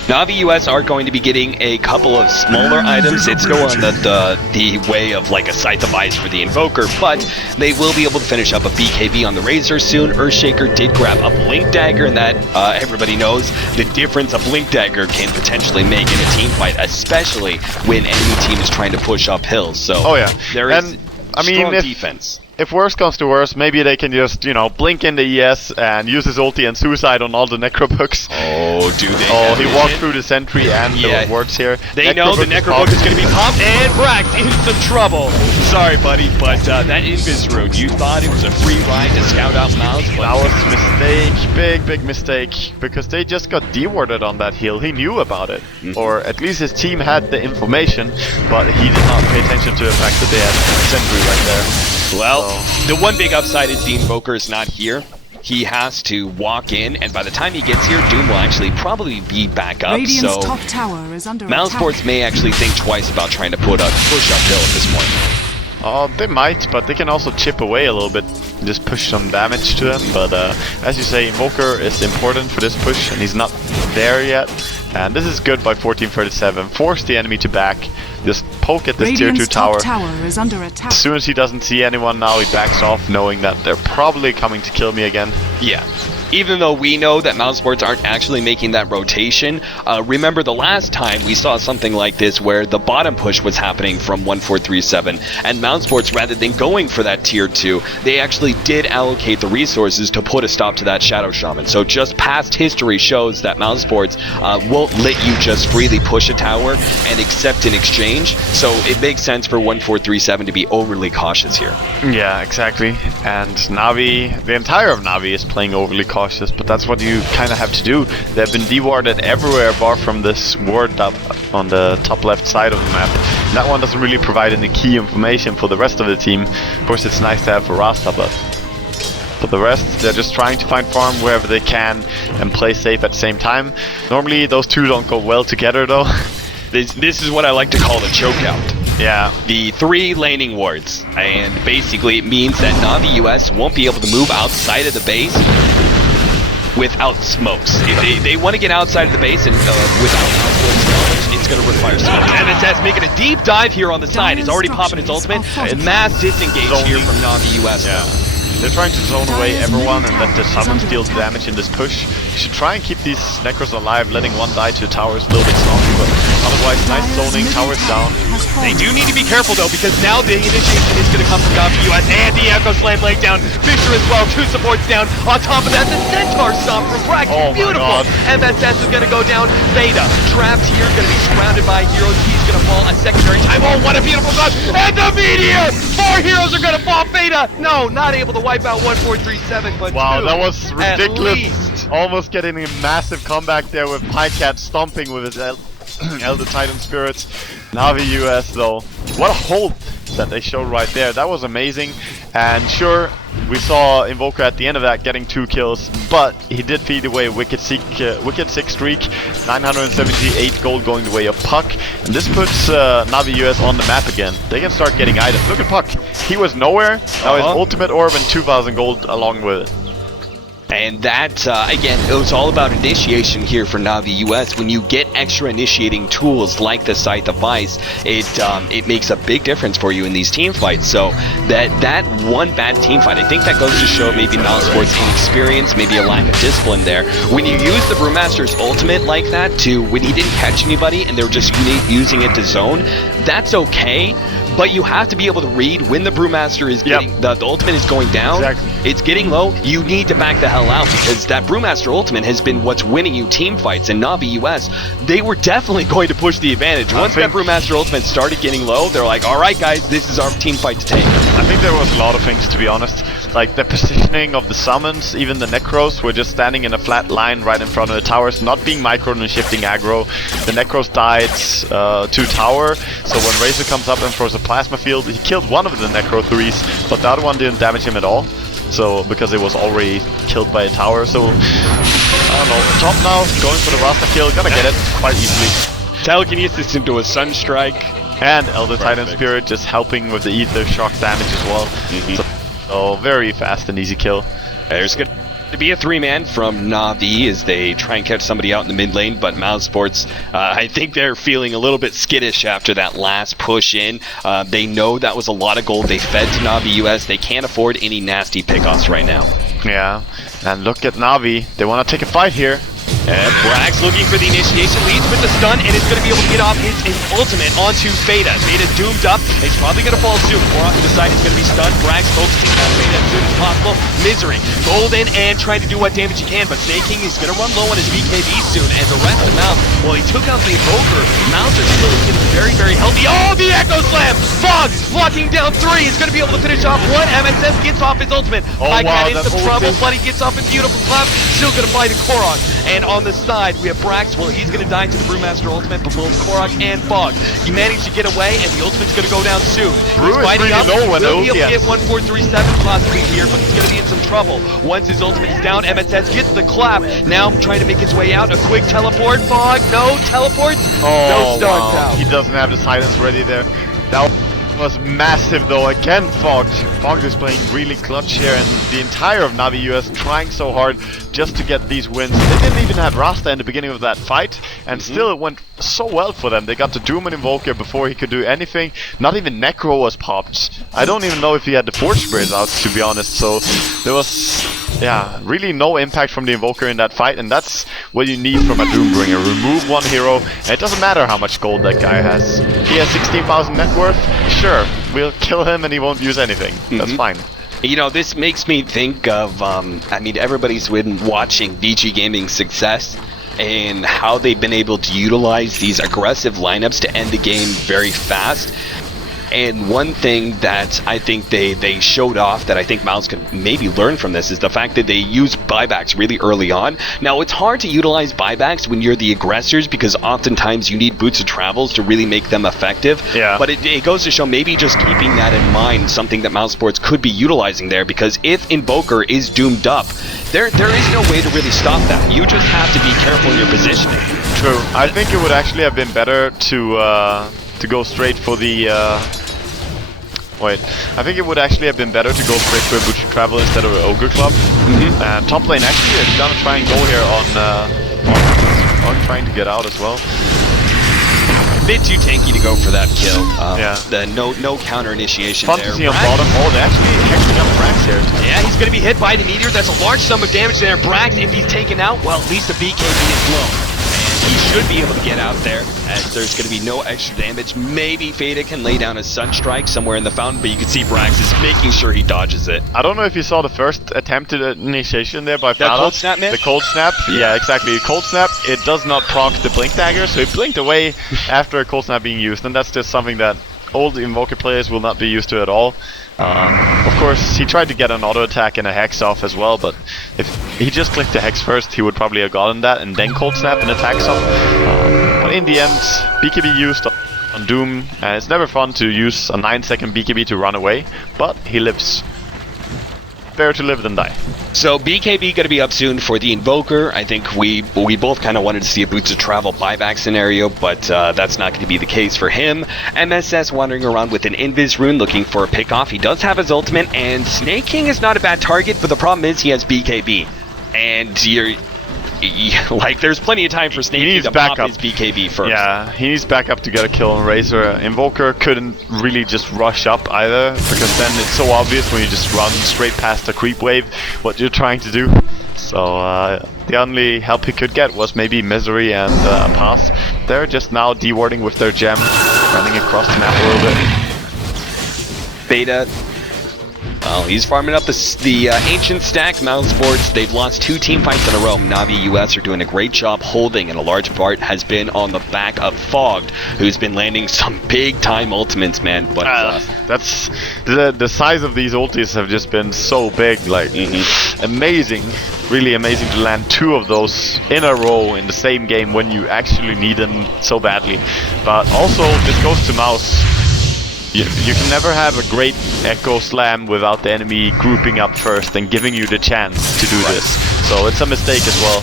Na'Vi US are going to be getting a couple of smaller items. It's still on the way of like a Scythe of Ice for the Invoker, but they will be able to finish up a BKB on the Razor soon. Earthshaker did grab a Blink Dagger, and that everybody knows the difference a Blink Dagger can potentially make in a team fight, especially when enemy team is trying to push up hills. So there is strong defense. If worse comes to worse, maybe they can just, you know, blink in the ES and use his ulti and suicide on all the Necrobooks. Oh, do they? Oh, he walked through the sentry and the wards here. They know the Necrobook is going to be popped, and Brax in some trouble. Sorry, buddy, but that Invis rune, you thought it was a free ride to scout out Mouse? That was a mistake, big mistake, because they just got dewarded on that hill. He knew about it, or at least his team had the information, but he did not pay attention to the fact that they had a sentry right there. Well, the one big upside is the Invoker is not here. He has to walk in, and by the time he gets here, Doom will actually probably be back up. Radiant's so top tower is under MouseSports attack. may actually think twice about trying to push uphill at this point. They might, but they can also chip away a little bit, just push some damage to them. But as you say, Invoker is important for this push, and he's not there yet. And this is good by 1437. Force the enemy to back. Just poke at this Radiant's tier 2 tower. top tower is under attack. As soon as he doesn't see anyone now, he backs off, knowing that they're probably coming to kill me again. Yeah. Even though we know that MouseSports aren't actually making that rotation, remember the last time we saw something like this where the bottom push was happening from 1437, and MouseSports, rather than going for that tier 2, they actually did allocate the resources to put a stop to that Shadow Shaman. So just past history shows that MouseSports won't let you just freely push a tower and accept in exchange, so it makes sense for 1437 to be overly cautious here. Yeah, exactly. And Na'Vi, the entire of Na'Vi is playing overly cautious, but that's what you kind of have to do. They've been dewarded everywhere bar from this ward up on the top left side of the map. And that one doesn't really provide any key information for the rest of the team. Of course, it's nice to have for Rasta, but for the rest, they're just trying to find farm wherever they can and play safe at the same time. Normally, those two don't go well together, though. This is what I like to call the chokeout. Yeah. The 3 laning wards, and basically it means that Na'Vi US won't be able to move outside of the base without smokes. If they want to get outside of the base and without MouseSports knowledge, it's going to require smokes. MSS making a deep dive here on the side. He's already popping his ultimate. Mass disengage here from Na'Vi US. Yeah. They're trying to zone away everyone and let the summons deal the damage in this push. You should try and keep these Necros alive, letting one die to the tower is a little bit strong, but otherwise nice zoning, towers down. They do need to be careful though, because now the initiation is going to come from Na'Vi US, and the Echo Slam laying down. Fisher as well, 2 supports down. On top of that, the Centaur stop from Brax. Beautiful. MSS is going to go down. Veda trapped here, going to be surrounded by heroes. He's going to fall a secondary time. Oh, what a beautiful shot! And the meteor! 4 heroes are going to fall. Veda, no, not able to wipe out 1437, but wow, 2 that was ridiculous. At least. Almost getting a massive comeback there with Pycat stomping with his Elder Titan Spirits. Na'Vi US though, what a hold that they showed right there. That was amazing. And sure, we saw Invoker at the end of that getting 2 kills, but he did feed away Wicked 6 streak, 978 gold going the way of Puck, and this puts Na'Vi US on the map again. They can start getting items. Look at Puck, he was nowhere, now his ultimate orb and 2000 gold along with it. And that, again, it was all about initiation here for Na'Vi US. When you get extra initiating tools like the Scythe of Ice, it makes a big difference for you in these team fights. So that one bad team fight, I think that goes to show maybe MouseSports' inexperience, maybe a lack of discipline there. When you use the Brewmaster's ultimate like that when he didn't catch anybody and they were just using it to zone, that's okay. But you have to be able to read when the Brewmaster is getting, the ultimate is going down, it's getting low, you need to back the hell out, because that Brewmaster ultimate has been what's winning you team fights. In Na'Vi US, they were definitely going to push the advantage. Once that Brewmaster ultimate started getting low, they're like, alright guys, this is our team fight to take. I think there was a lot of things, to be honest. Like the positioning of the summons, even the Necros were just standing in a flat line right in front of the towers, not being microed and shifting aggro. The Necros died to tower, so when Razor comes up and throws a plasma field, he killed one of the Necro 3s, but the other one didn't damage him at all. So because it was already killed by a tower, so I don't know. Top now, going for the Rasta kill, gonna get it quite easily. Telekinesis into a Sunstrike. And Elder Titan Spirit just helping with the Ether Shock damage as well. So very fast and easy kill. There's going to be a 3-man from Na'Vi as they try and catch somebody out in the mid lane, but MouseSports, I think they're feeling a little bit skittish after that last push in. They know that was a lot of gold they fed to Na'Vi US. They can't afford any nasty pickoffs right now. Yeah, and look at Na'Vi. They want to take a fight here. And Brax looking for the initiation, leads with the stun, and is going to be able to get off his ultimate onto Feta. Feta doomed up. He's probably going to fall soon. More off to the side is going to be stunned. Brax focusing on Feta as soon as possible. Misery, golden, and trying to do what damage he can, but Snake King is going to run low on his BKB soon, and the rest of Mouse, well, he took out the Evoker. Mouse are still getting very, very healthy. Oh, the Echo Slam! Fog blocking down 3 is going to be able to finish off 1. MSS gets off his ultimate. Oh, wow, in some trouble. Bloody gets off his beautiful cloud. Still going to fly the Korok. And on the side, we have Brax. Well, he's going to die to the Brewmaster ultimate, but both Korok and Fog. He managed to get away, and the ultimate's going to go down soon. Brew is fighting really up. low when Will be able to ends. get 1437 possibly here, but he's going to be in some trouble. Once his ultimate is down, MSS gets the clap. Now trying to make his way out. A quick teleport. Fog, no teleports. No stuns out. He doesn't have the silence ready there. That was massive though. Again, Fog is playing really clutch here, and the entire of Na'Vi US trying so hard just to get these wins. They didn't even have Rasta in the beginning of that fight, and still it went so well for them. They got the Doom and Invoker before he could do anything. Not even Necro was popped. I don't even know if he had the Forge Spirit out, to be honest. So there was, yeah, really no impact from the Invoker in that fight, and that's what you need from a Doombringer. Remove one hero, and it doesn't matter how much gold that guy has. He has 16,000 net worth. Sure, we'll kill him and he won't use anything. That's fine. You know, this makes me think of, I mean, everybody's been watching VG Gaming's success and how they've been able to utilize these aggressive lineups to end the game very fast. And one thing that I think they showed off that I think Mouse can maybe learn from this is the fact that they use buybacks really early on. Now, it's hard to utilize buybacks when you're the aggressors because oftentimes you need boots of travels to really make them effective. Yeah. But it goes to show maybe just keeping that in mind, something that MouseSports could be utilizing there, because if Invoker is doomed up, there is no way to really stop that. You just have to be careful in your positioning. True. I think it would actually have been better to go straight for the wait, I think it would actually have been better to go straight for a Butcher Travel instead of an Ogre Club. Top lane actually is gonna try and go here on trying to get out as well. Bit too tanky to go for that kill. Yeah. The no counter initiation Fun there. to see on bottom. Oh, they actually hexing up Brax here. Yeah, he's going to be hit by the meteor. That's a large sum of damage there. Brax, if he's taken out, well, at least the BKB is low. And he should be able to get out there, as there's going to be no extra damage. Maybe Feta can lay down a Sunstrike somewhere in the fountain, but you can see Brax is making sure he dodges it. I don't know if you saw the first attempted initiation there by That Fala. cold snap, man? The cold snap, yeah, exactly. Cold snap, it does not proc the blink dagger, so it blinked away after a cold snap being used, and that's just something that old Invoker players will not be used to at all. Of course, he tried to get an auto attack and a hex off as well, but if he just clicked the hex first, he would probably have gotten that and then cold snap and attacks off. But in the end, BKB used on Doom, and it's never fun to use a 9-second BKB to run away, but he lives. Better to live than die. So BKB going to be up soon for the Invoker. I think we both kind of wanted to see a Boots of Travel buyback scenario, but that's not going to be the case for him. MSS wandering around with an Invis rune looking for a pickoff. He does have his ultimate, and Snake King is not a bad target, but the problem is he has BKB. And you're... like, there's plenty of time for Snake King to pop his BKB first. Yeah, he needs backup to get a kill on Razor. Invoker couldn't really just rush up either, because then it's so obvious when you just run straight past a creep wave what you're trying to do. So the only help he could get was maybe Misery and a pass. They're just now dewarding with their gem, running across the map a little bit. Beta. Well, he's farming up the ancient stack. MouseSports, they've lost 2 team fights in a row. Na'Vi US are doing a great job holding, and a large part has been on the back of Fogged, who's been landing some big time ultimates, man. But that's the size of these ultis have just been so big, like amazing, really amazing to land 2 of those in a row in the same game when you actually need them so badly. But also, this goes to Mouse. You can never have a great Echo Slam without the enemy grouping up first and giving you the chance to do this. So it's a mistake as well.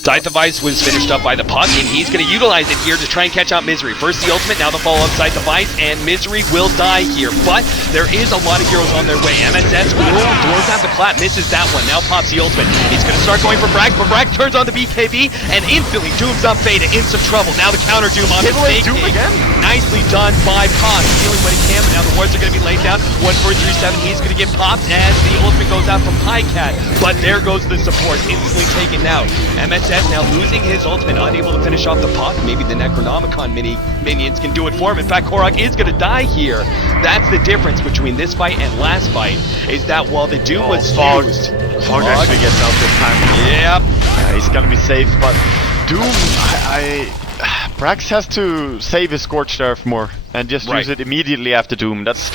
Scythe of Ice was finished up by the puck, and he's going to utilize it here to try and catch out Misery. First the ultimate, now the follow-up Scythe of Ice, and Misery will die here. But there is a lot of heroes on their way. MSS throws out the clap, misses that one. Now pops the ultimate. He's going to start going for Brax, but Brax turns on the BKB and instantly dooms up Veda in some trouble. Now the counter doom on the Snake Doom King. again? Nicely done by Pop, stealing what he can, but now the wards are going to be laid down. 1437, he's going to get popped as the ultimate goes out from Pycat. But there goes the support, instantly taken out. MSS now losing his ultimate, unable to finish off the puck. Maybe the Necronomicon minions can do it for him. In fact, Korok is going to die here. That's the difference between this fight and last fight, is that while the Doom was fused, Fog actually gets out this time. Yep. Yeah, he's gonna be safe, but Doom, Brax has to save his Scorched Earth more and just use it immediately after Doom. That's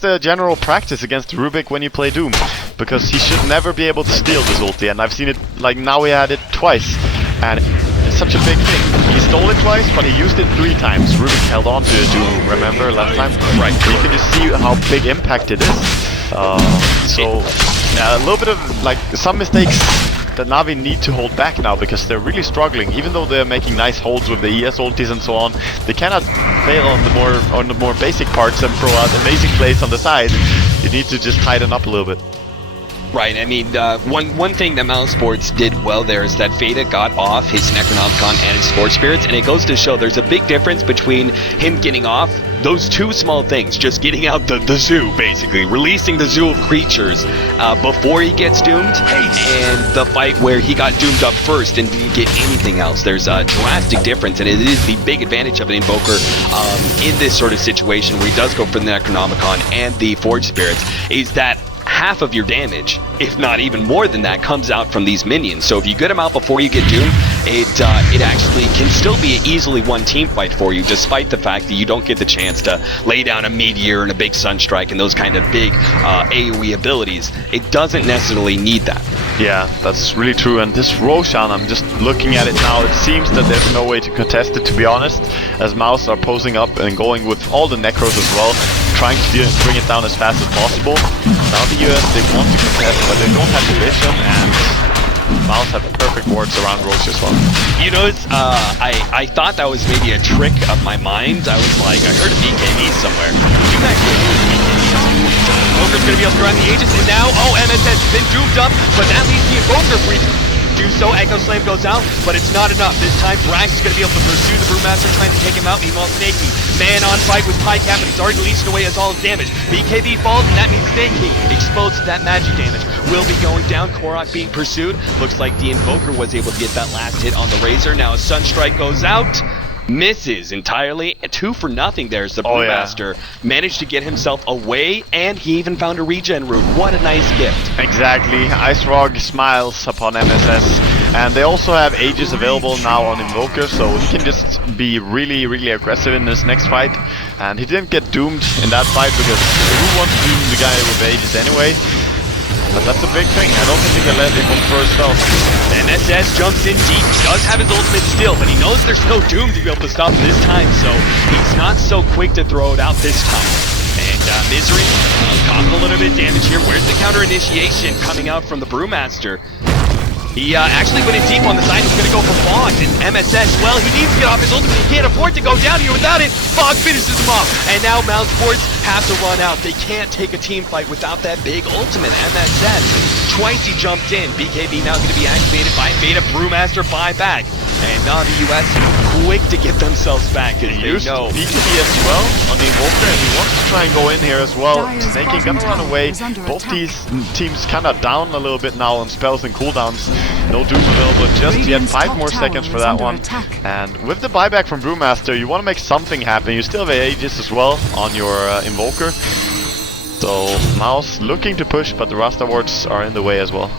the general practice against Rubik when you play Doom, because he should never be able to steal this ulti, and I've seen it, like now he had it twice, and it's such a big thing. He stole it twice, but he used it 3 times. Rubik held on to it, Doom, remember last time? Right. So you can just see how big impact it is. So a little bit of like some mistakes that Na'Vi need to hold back now, because they're really struggling. Even though they're making nice holds with the ES ultis and so on, they cannot fail on the more basic parts and throw out amazing plays on the side. You need to just tighten up a little bit. Right, I mean, one thing that MouseSports did well there is that Veda got off his Necronomicon and his Scorch Spirits, and it goes to show there's a big difference between him getting off those 2 small things, just getting out the zoo, basically, releasing the zoo of creatures before he gets doomed, and the fight where he got doomed up first and didn't get anything else. There's a drastic difference, and it is the big advantage of an Invoker in this sort of situation where he does go for the Necronomicon and the Forge Spirits, is that half of your damage, if not even more than that, comes out from these minions. So if you get them out before you get doomed, it actually can still be an easily won team fight for you, despite the fact that you don't get the chance to lay down a Meteor and a big Sunstrike and those kind of big AoE abilities. It doesn't necessarily need that. Yeah, that's really true. And this Roshan, I'm just looking at it now, it seems that there's no way to contest it, to be honest, as Mouse are posing up and going with all the Necros as well, trying to bring it down as fast as possible. Now the US, they want to contest, but they don't have the vision, and Mouse have perfect wards around Roche as well. You know, I thought that was maybe a trick of my mind. I was like, I heard a BKB somewhere. You actually do Invoker's gonna be able to run the Aegis, and now, MS has been doomed up, but that leaves the Invoker free to do so. Echo Slam goes out, but it's not enough. This time, Brax is gonna be able to pursue the Brewmaster, trying to take him out. Meanwhile, Snakey, man on fight with Pycat, but he's already leashed away as all his damage. BKB falls, and that means Snakey, exposed to that magic damage, will be going down. Korok being pursued. Looks like the Invoker was able to get that last hit on the Razor. Now a Sunstrike goes out. Misses entirely. 2 for nothing there as the Brewmaster managed to get himself away, and he even found a regen route. What a nice gift. Exactly. Ice Rog smiles upon MSS, and they also have Aegis available now on Invoker, so he can just be really, really aggressive in this next fight. And he didn't get doomed in that fight, because who wants to doom the guy with Aegis anyway? But that's a big thing. I don't think he can let him on first spell. MSS jumps in deep. He does have his ultimate still, but he knows there's no Doom to be able to stop him this time, so he's not so quick to throw it out this time. And Misery causing a little bit of damage here. Where's the counter initiation coming out from the Brewmaster? He actually went in deep on the side. He's going to go for Fog. And MSS, well, he needs to get off his ultimate. He can't afford to go down here without it. Fog finishes him off. And now MouseSports have to run out. They can't take a team fight without that big ultimate. MSS, twice he jumped in. BKB now going to be activated by Veda. Brewmaster buyback. And Na'Vi US quick to get themselves back. He used BKB as well on the Invoker, and he wants to try and go in here as well. Snakey gonna run away. Both these teams kind of down a little bit now on spells and cooldowns. No Doom available just yet. 5 more seconds for that one. And with the buyback from Brewmaster, you want to make something happen. You still have Aegis as well on your Invoker. So Mouse looking to push, but the Rasta wards are in the way as well.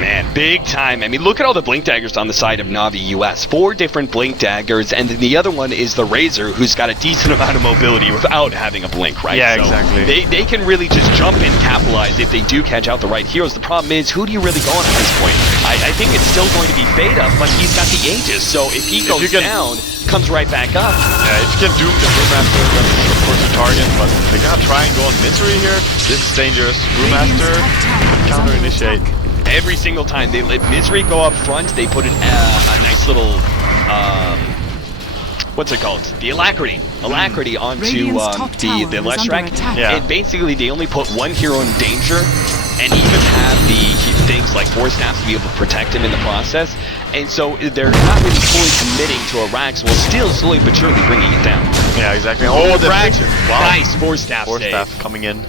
Man, big time. I mean, look at all the Blink Daggers on the side of Na'Vi US. 4 different Blink Daggers, and then the other one is the Razor, who's got a decent amount of mobility without having a Blink, right? Yeah, so exactly. They can really just jump and capitalize if they do catch out the right heroes. The problem is, who do you really go on at this point? I think it's still going to be Veda, but he's got the Aegis, so if he goes down, comes right back up. Yeah, if you can doom the Brewmaster, that's of course a target, but they're gonna try and go on Misery here. This is dangerous. Brewmaster, counter initiate. Every single time they let Misery go up front, they put a nice little what's it called? The alacrity onto Radiant's top tower the is Lush under track. attack. Yeah. And basically they only put one hero in danger, and even have the things like Force Staffs to be able to protect him in the process. And so they're not really fully committing to a Rax, while still slowly but surely bringing it down. Yeah, exactly. Oh, the Rax! picture. Wow. Nice Force Staff Force save. staff coming in.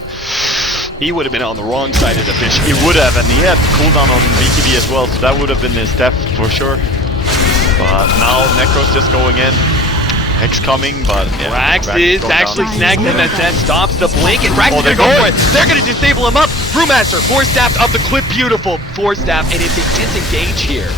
He would have been on the wrong side of the fish. He would have, and he had cooldown on BKB as well, so that would have been his death for sure. But now Necro's just going in. Hex coming, but yeah, Rax is going actually down. snagged him as that stops the blink, and Rax Oh, is gonna they're go for going. it. They're gonna disable him up. Brewmaster, Force Staff up the cliff, beautiful Force Staff, and if they disengage here,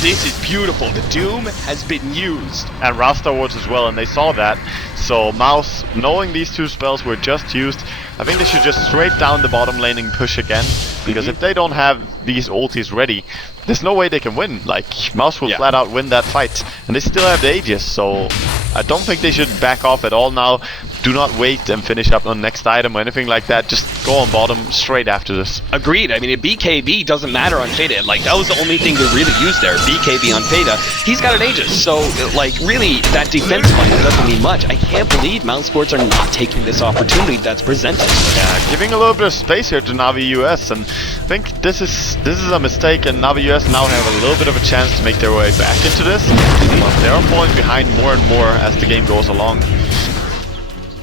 this is beautiful. The Doom has been used. And Rasta wards as well, and they saw that. So Mouse, knowing these two spells were just used, I think they should just straight down the bottom lane and push again. Because if they don't have these ultis ready, there's no way they can win. Like, Mouse will flat out win that fight. And they still have the Aegis, so I don't think they should back off at all now. Do not wait and finish up on next item or anything like that. Just go on bottom straight after this. Agreed. I mean, a BKB doesn't matter on Fada. Like, that was the only thing they really used there. BKB on Fada. He's got an Aegis, so, like, really, that defense fight doesn't mean much. I can't believe MouseSports are not taking this opportunity that's presented. Yeah, giving a little bit of space here to Navi US, and I think this is a mistake, and Navi US now have a little bit of a chance to make their way back into this. But they are falling behind more and more as the game goes along.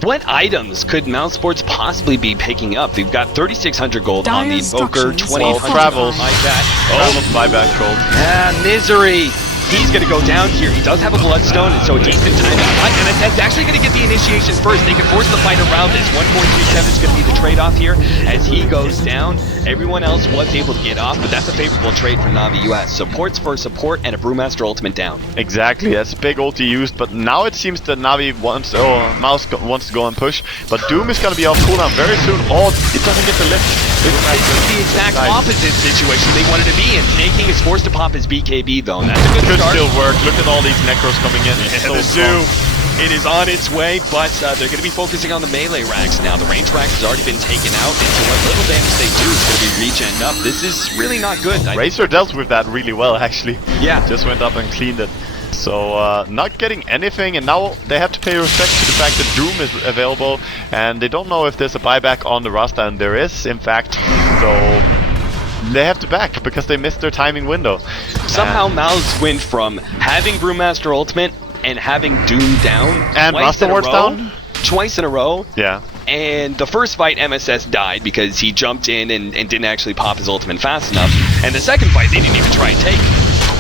What items could MouseSports possibly be picking up? They've got 3,600 gold on the Dire Invoker, structures 2,800 are travels. like that. Travels buyback gold. Misery. He's going to go down here. He does have a Bloodstone, and so a decent time to cut. And that's actually going to get the initiation first. They can force the fight around this. 1.27 is going to be the trade-off here. As he goes down, everyone else was able to get off, but that's a favorable trade for Navi US. Supports for support and a Brewmaster ultimate down. Exactly, that's a big ulti used, but now it seems that Navi wants, Mouse wants to go and push, but Doom is going to be off cooldown very soon. Oh, it doesn't get the lift. This is the exact opposite situation they wanted to be in. Snaking is forced to pop his BKB though, and that's a good Could start. still work. Look at all these Necros coming in. It's so the strong. Doom, it is on its way, but they're going to be focusing on the melee racks now. The range rack has already been taken out, and so what little damage they do is going to be regen up. This is really not good. Razor dealt with that really well, actually. Yeah. Just went up and cleaned it. So, not getting anything, and now they have to pay respect to the fact that Doom is available, and they don't know if there's a buyback on the Rasta, and there is, in fact. So, they have to back because they missed their timing window. Somehow Mouse went from having Brewmaster Ultimate and having Doom down And Rasta Ward's down? twice in a row. Yeah. And the first fight, MSS died because he jumped in and didn't actually pop his ultimate fast enough. And the second fight, they didn't even try and take.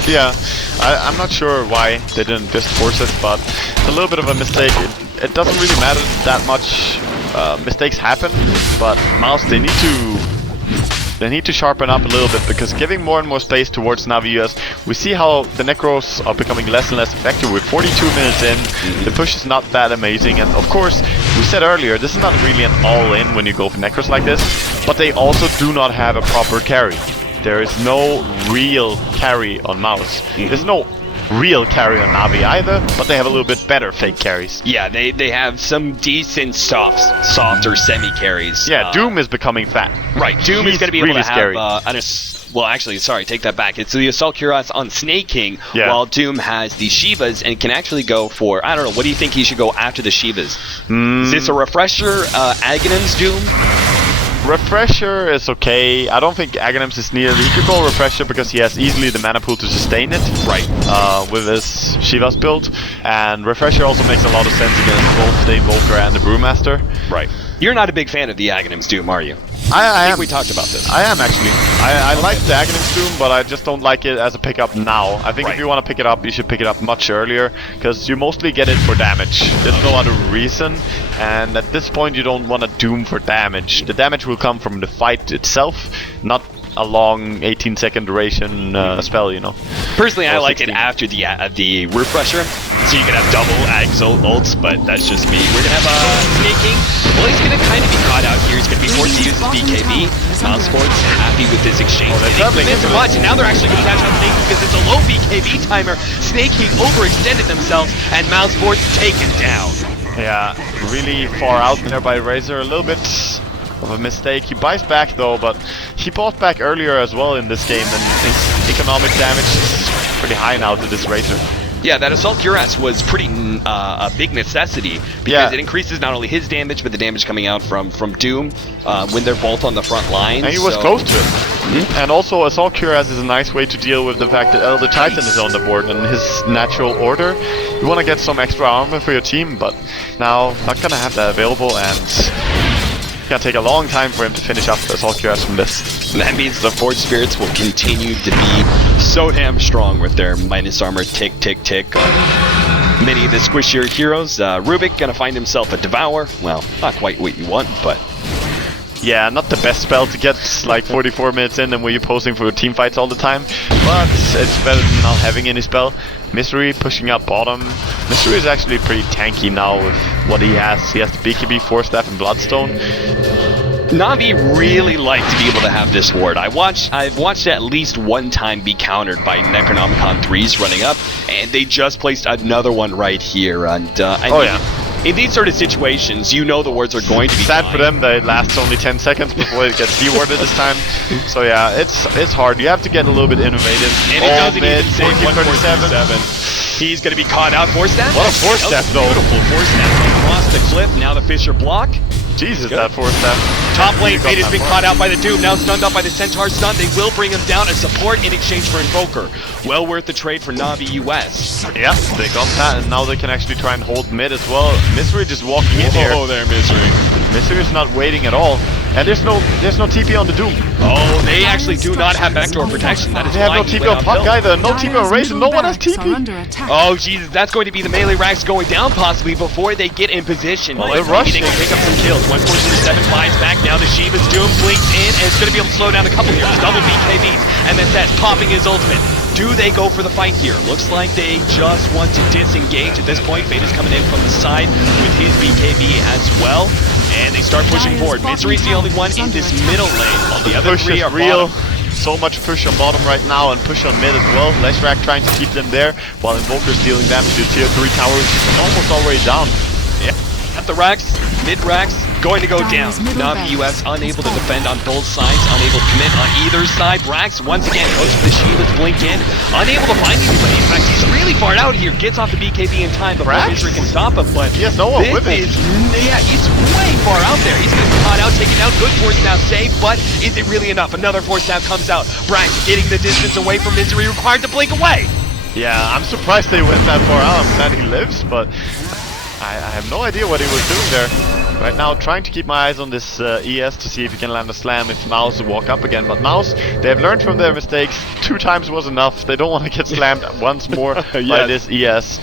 Yeah, I'm not sure why they didn't just force it, but it's a little bit of a mistake. It doesn't really matter that much. Mistakes happen, but Mouse, they need to sharpen up a little bit, because giving more and more space towards Navi US, we see how the Necros are becoming less and less effective. With 42 minutes in, the push is not that amazing, and of course, we said earlier, this is not really an all-in when you go for Necros like this, but they also do not have a proper carry. There is no real carry on Mouse. There's no real carry on Navi either, but they have a little bit better fake carries. Yeah, they have some decent soft or semi carries. Yeah, Doom is becoming fat. Right, Doom is He's going to be able really to have scary. well, actually, sorry, take that back. It's the Assault Cuirass on Snake King, Yeah. while Doom has the Shivas and can actually go for, I don't know, what do you think he should go after the Shivas? Is this a refresher, Aghanim's Doom? Refresher is okay. I don't think Aghanim's is needed. He could go Refresher because he has easily the mana pool to sustain it. Right. With his Shiva's build. And Refresher also makes a lot of sense against both the Invoker and the Brewmaster. Right. You're not a big fan of the Aghanim's Doom, are you? I think am. we talked about this. I am actually. I like the Aghanim's Doom, but I just don't like it as a pickup now. I think Right. if you want to pick it up, you should pick it up much earlier, because you mostly get it for damage. There's no other reason, and at this point you don't want a Doom for damage. The damage will come from the fight itself, not a long 18-second duration spell, you know. Personally, I Or like 16. it after the Refresher, so you can have double Ags ults, but that's just me. We're going to have Snake King. Well, he's going to kind of be caught out here. He's going to be forced to use his BKB. MouseSports happy with this exchange. they're They didn't traveling commit into too much, and now they're actually going to catch on Snake King because it's a low BKB timer. Snake King overextended themselves, and MouseSports taken down. Yeah, really far out there by Razor. A little bit of a mistake. He buys back though, but he bought back earlier as well in this game, and his economic damage is pretty high now to this Razor. Yeah, that Assault Cuirass was pretty a big necessity because it increases not only his damage, but the damage coming out from Doom when they're both on the front line. And he was close to it. And also, Assault Cuirass is a nice way to deal with the fact that Elder Titan is on the board in his natural order. You want to get some extra armor for your team, but now not gonna have that available, and it's gonna take a long time for him to finish up the Assault Cuirass from this. And that means the Forge Spirits will continue to be so damn strong with their minus armor tick, tick, tick on many of the squishier heroes. Rubik gonna find himself a Devour. Well, not quite what you want, but... Yeah, not the best spell to get like 44 minutes in and when you're posing for team fights all the time, but it's better than not having any spell. Misery pushing up bottom. Misery is actually pretty tanky now with what he has. He has the BKB, Force Staff, and Bloodstone. Navi really like to be able to have this ward. I've watched at least one time be countered by Necronomicon 3s running up, and they just placed another one right here. And in these sort of situations, you know the wards are going to be sad fine. for them. They last only 10 seconds before it gets dewarded this time. So yeah, it's hard. You have to get a little bit innovative. And it doesn't even save 1437. He's going to be caught out. Force Staff? What a Force Staff though. Beautiful Force Staff across the cliff. Now the Fisher block. Jesus, that Force Staff. Top lane, Fate has been caught out by the Doom, now stunned up by the Centaur stun. They will bring him down as support in exchange for Invoker. Well worth the trade for Navi US. Yeah, they got that, and now they can actually try and hold mid as well. Misery just walking in here. Oh, there, Misery. Misery is not waiting at all. And there's no TP on the Doom. Oh, they actually do not have backdoor protection. That is They have no TP on Puck either. No TP on Razor. No one has TP. Oh, Jesus, that's going to be the melee racks going down possibly before they get in position. Well, they're rushing. They can pick up some kills. 147 flies back now to Shiva's Doom, blinks in, and it's going to be able to slow down a couple heroes. Double BKBs, and then that's popping his ultimate. Do they go for the fight here? Looks like they just want to disengage at this point. Fate is coming in from the side with his BKB as well. And they start pushing forward. Misery's the only one in this middle lane, while the other three are real. bottom. So much push on bottom right now and push on mid as well. Leshrac trying to keep them there, while Invoker's dealing damage to tier 3 tower, which is almost already down. Yeah. At the racks, mid racks, going to go down. Navi US unable to defend on both sides, unable to commit on either side. Brax once again goes for the Shiva's blink in, unable to find anybody. In fact, he's really far out here. Gets off the BKB in time before Misery can stop him, but he has no one with him. Yeah, he's way far out there. He's going to be caught out, taken out. Good Force Staff save, but is it really enough? Another Force Staff comes out. Brax getting the distance away from Misery, required to blink away. Yeah, I'm surprised they went that far out. I'm glad he lives, but I have no idea what he was doing there. Right now, trying to keep my eyes on this ES to see if he can land a slam if Mouse will walk up again. But Mouse, they have learned from their mistakes. 2 times was enough. They don't want to get slammed once more by this ES.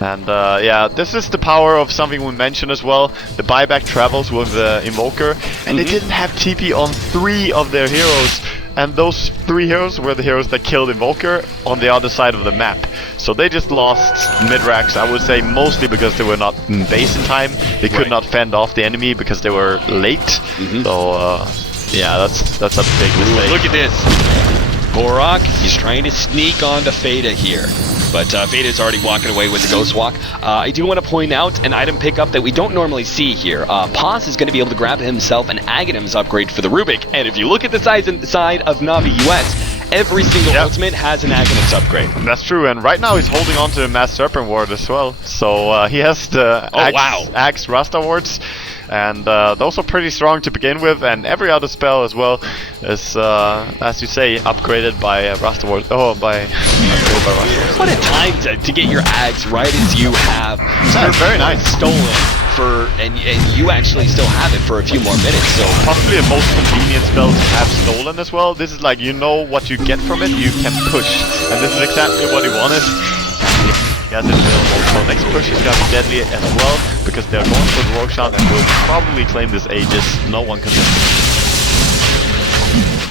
And yeah, this is the power of something we mentioned as well. The buyback travels with the Invoker. And they didn't have TP on 3 of their heroes. And those 3 heroes were the heroes that killed Invoker on the other side of the map. So they just lost mid-racks, I would say, mostly because they were not in base in time. They could not fend off the enemy because they were late. So yeah, that's a big mistake. Look at this. Borak, he's trying to sneak onto Feta here. But Feta's already walking away with the Ghost Walk. I do want to point out an item pickup that we don't normally see here. Paz is going to be able to grab himself an Aghanims upgrade for the Rubik. And if you look at the side of Navi US, every single ultimate has an Aghanims upgrade. That's true, and right now he's holding on to the Mass Serpent Ward as well. So he has the Axe Rasta wards. And those are pretty strong to begin with, and every other spell as well is, as you say, upgraded by Rasta Wars. Oh, by Rasta Wars. What a time to get your Ags right as you have. Very nice. Stolen for, and you actually still have it for a few more minutes. So possibly the most convenient spell to have stolen as well. This is like, you know what you get from it, you can push, and this is exactly what he wanted. He has it available. So next push is gonna be deadly as well, because they're going for the Roshan and will probably claim this Aegis. No one can miss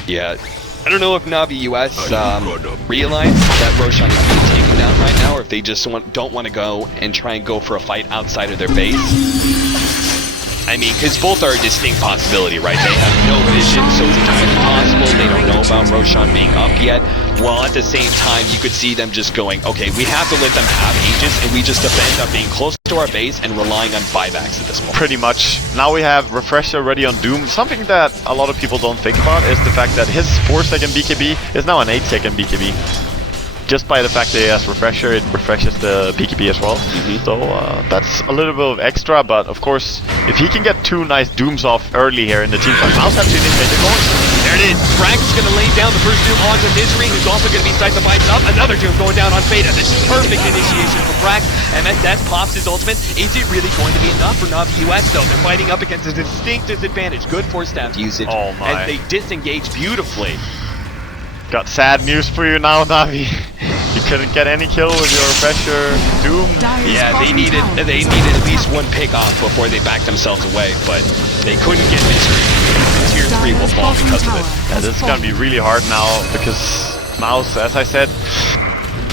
it. Yeah, I don't know if Navi US realize that Roshan is being taken down right now, or if they just don't want to go and try and go for a fight outside of their base. I mean, because both are a distinct possibility, right? They have no vision, so it's entirely possible they don't know about Roshan being up yet, while at the same time you could see them just going, okay, we have to let them have Aegis, and we just defend up being close to our base and relying on buybacks at this point. Pretty much. Now we have Refresher ready on Doom. Something that a lot of people don't think about is the fact that his 4-second BKB is now an 8-second BKB. Just by the fact that he has Refresher, it refreshes the BKB as well. So that's a little bit of extra, but of course, if he can get 2 nice Dooms off early here in the team fight, Mouse have to initiate the goal. There it is. Frax is going to lay down the first Doom onto Misery, who's also going to be Sight the Bites up. Another Doom going down on Feta. This is perfect initiation for Frax. MSS pops his ultimate. Is it really going to be enough for Navi US though? They're fighting up against a distinct disadvantage. Good force staff usage as they disengage beautifully. Got sad news for you now, Navi. You couldn't get any kill with your Refresher Doom. Yeah, they needed at least 1 pick off before they backed themselves away, but they couldn't get Misery. Tier 3 will fall because of it. Yeah, this is gonna be really hard now because Mouse, as I said,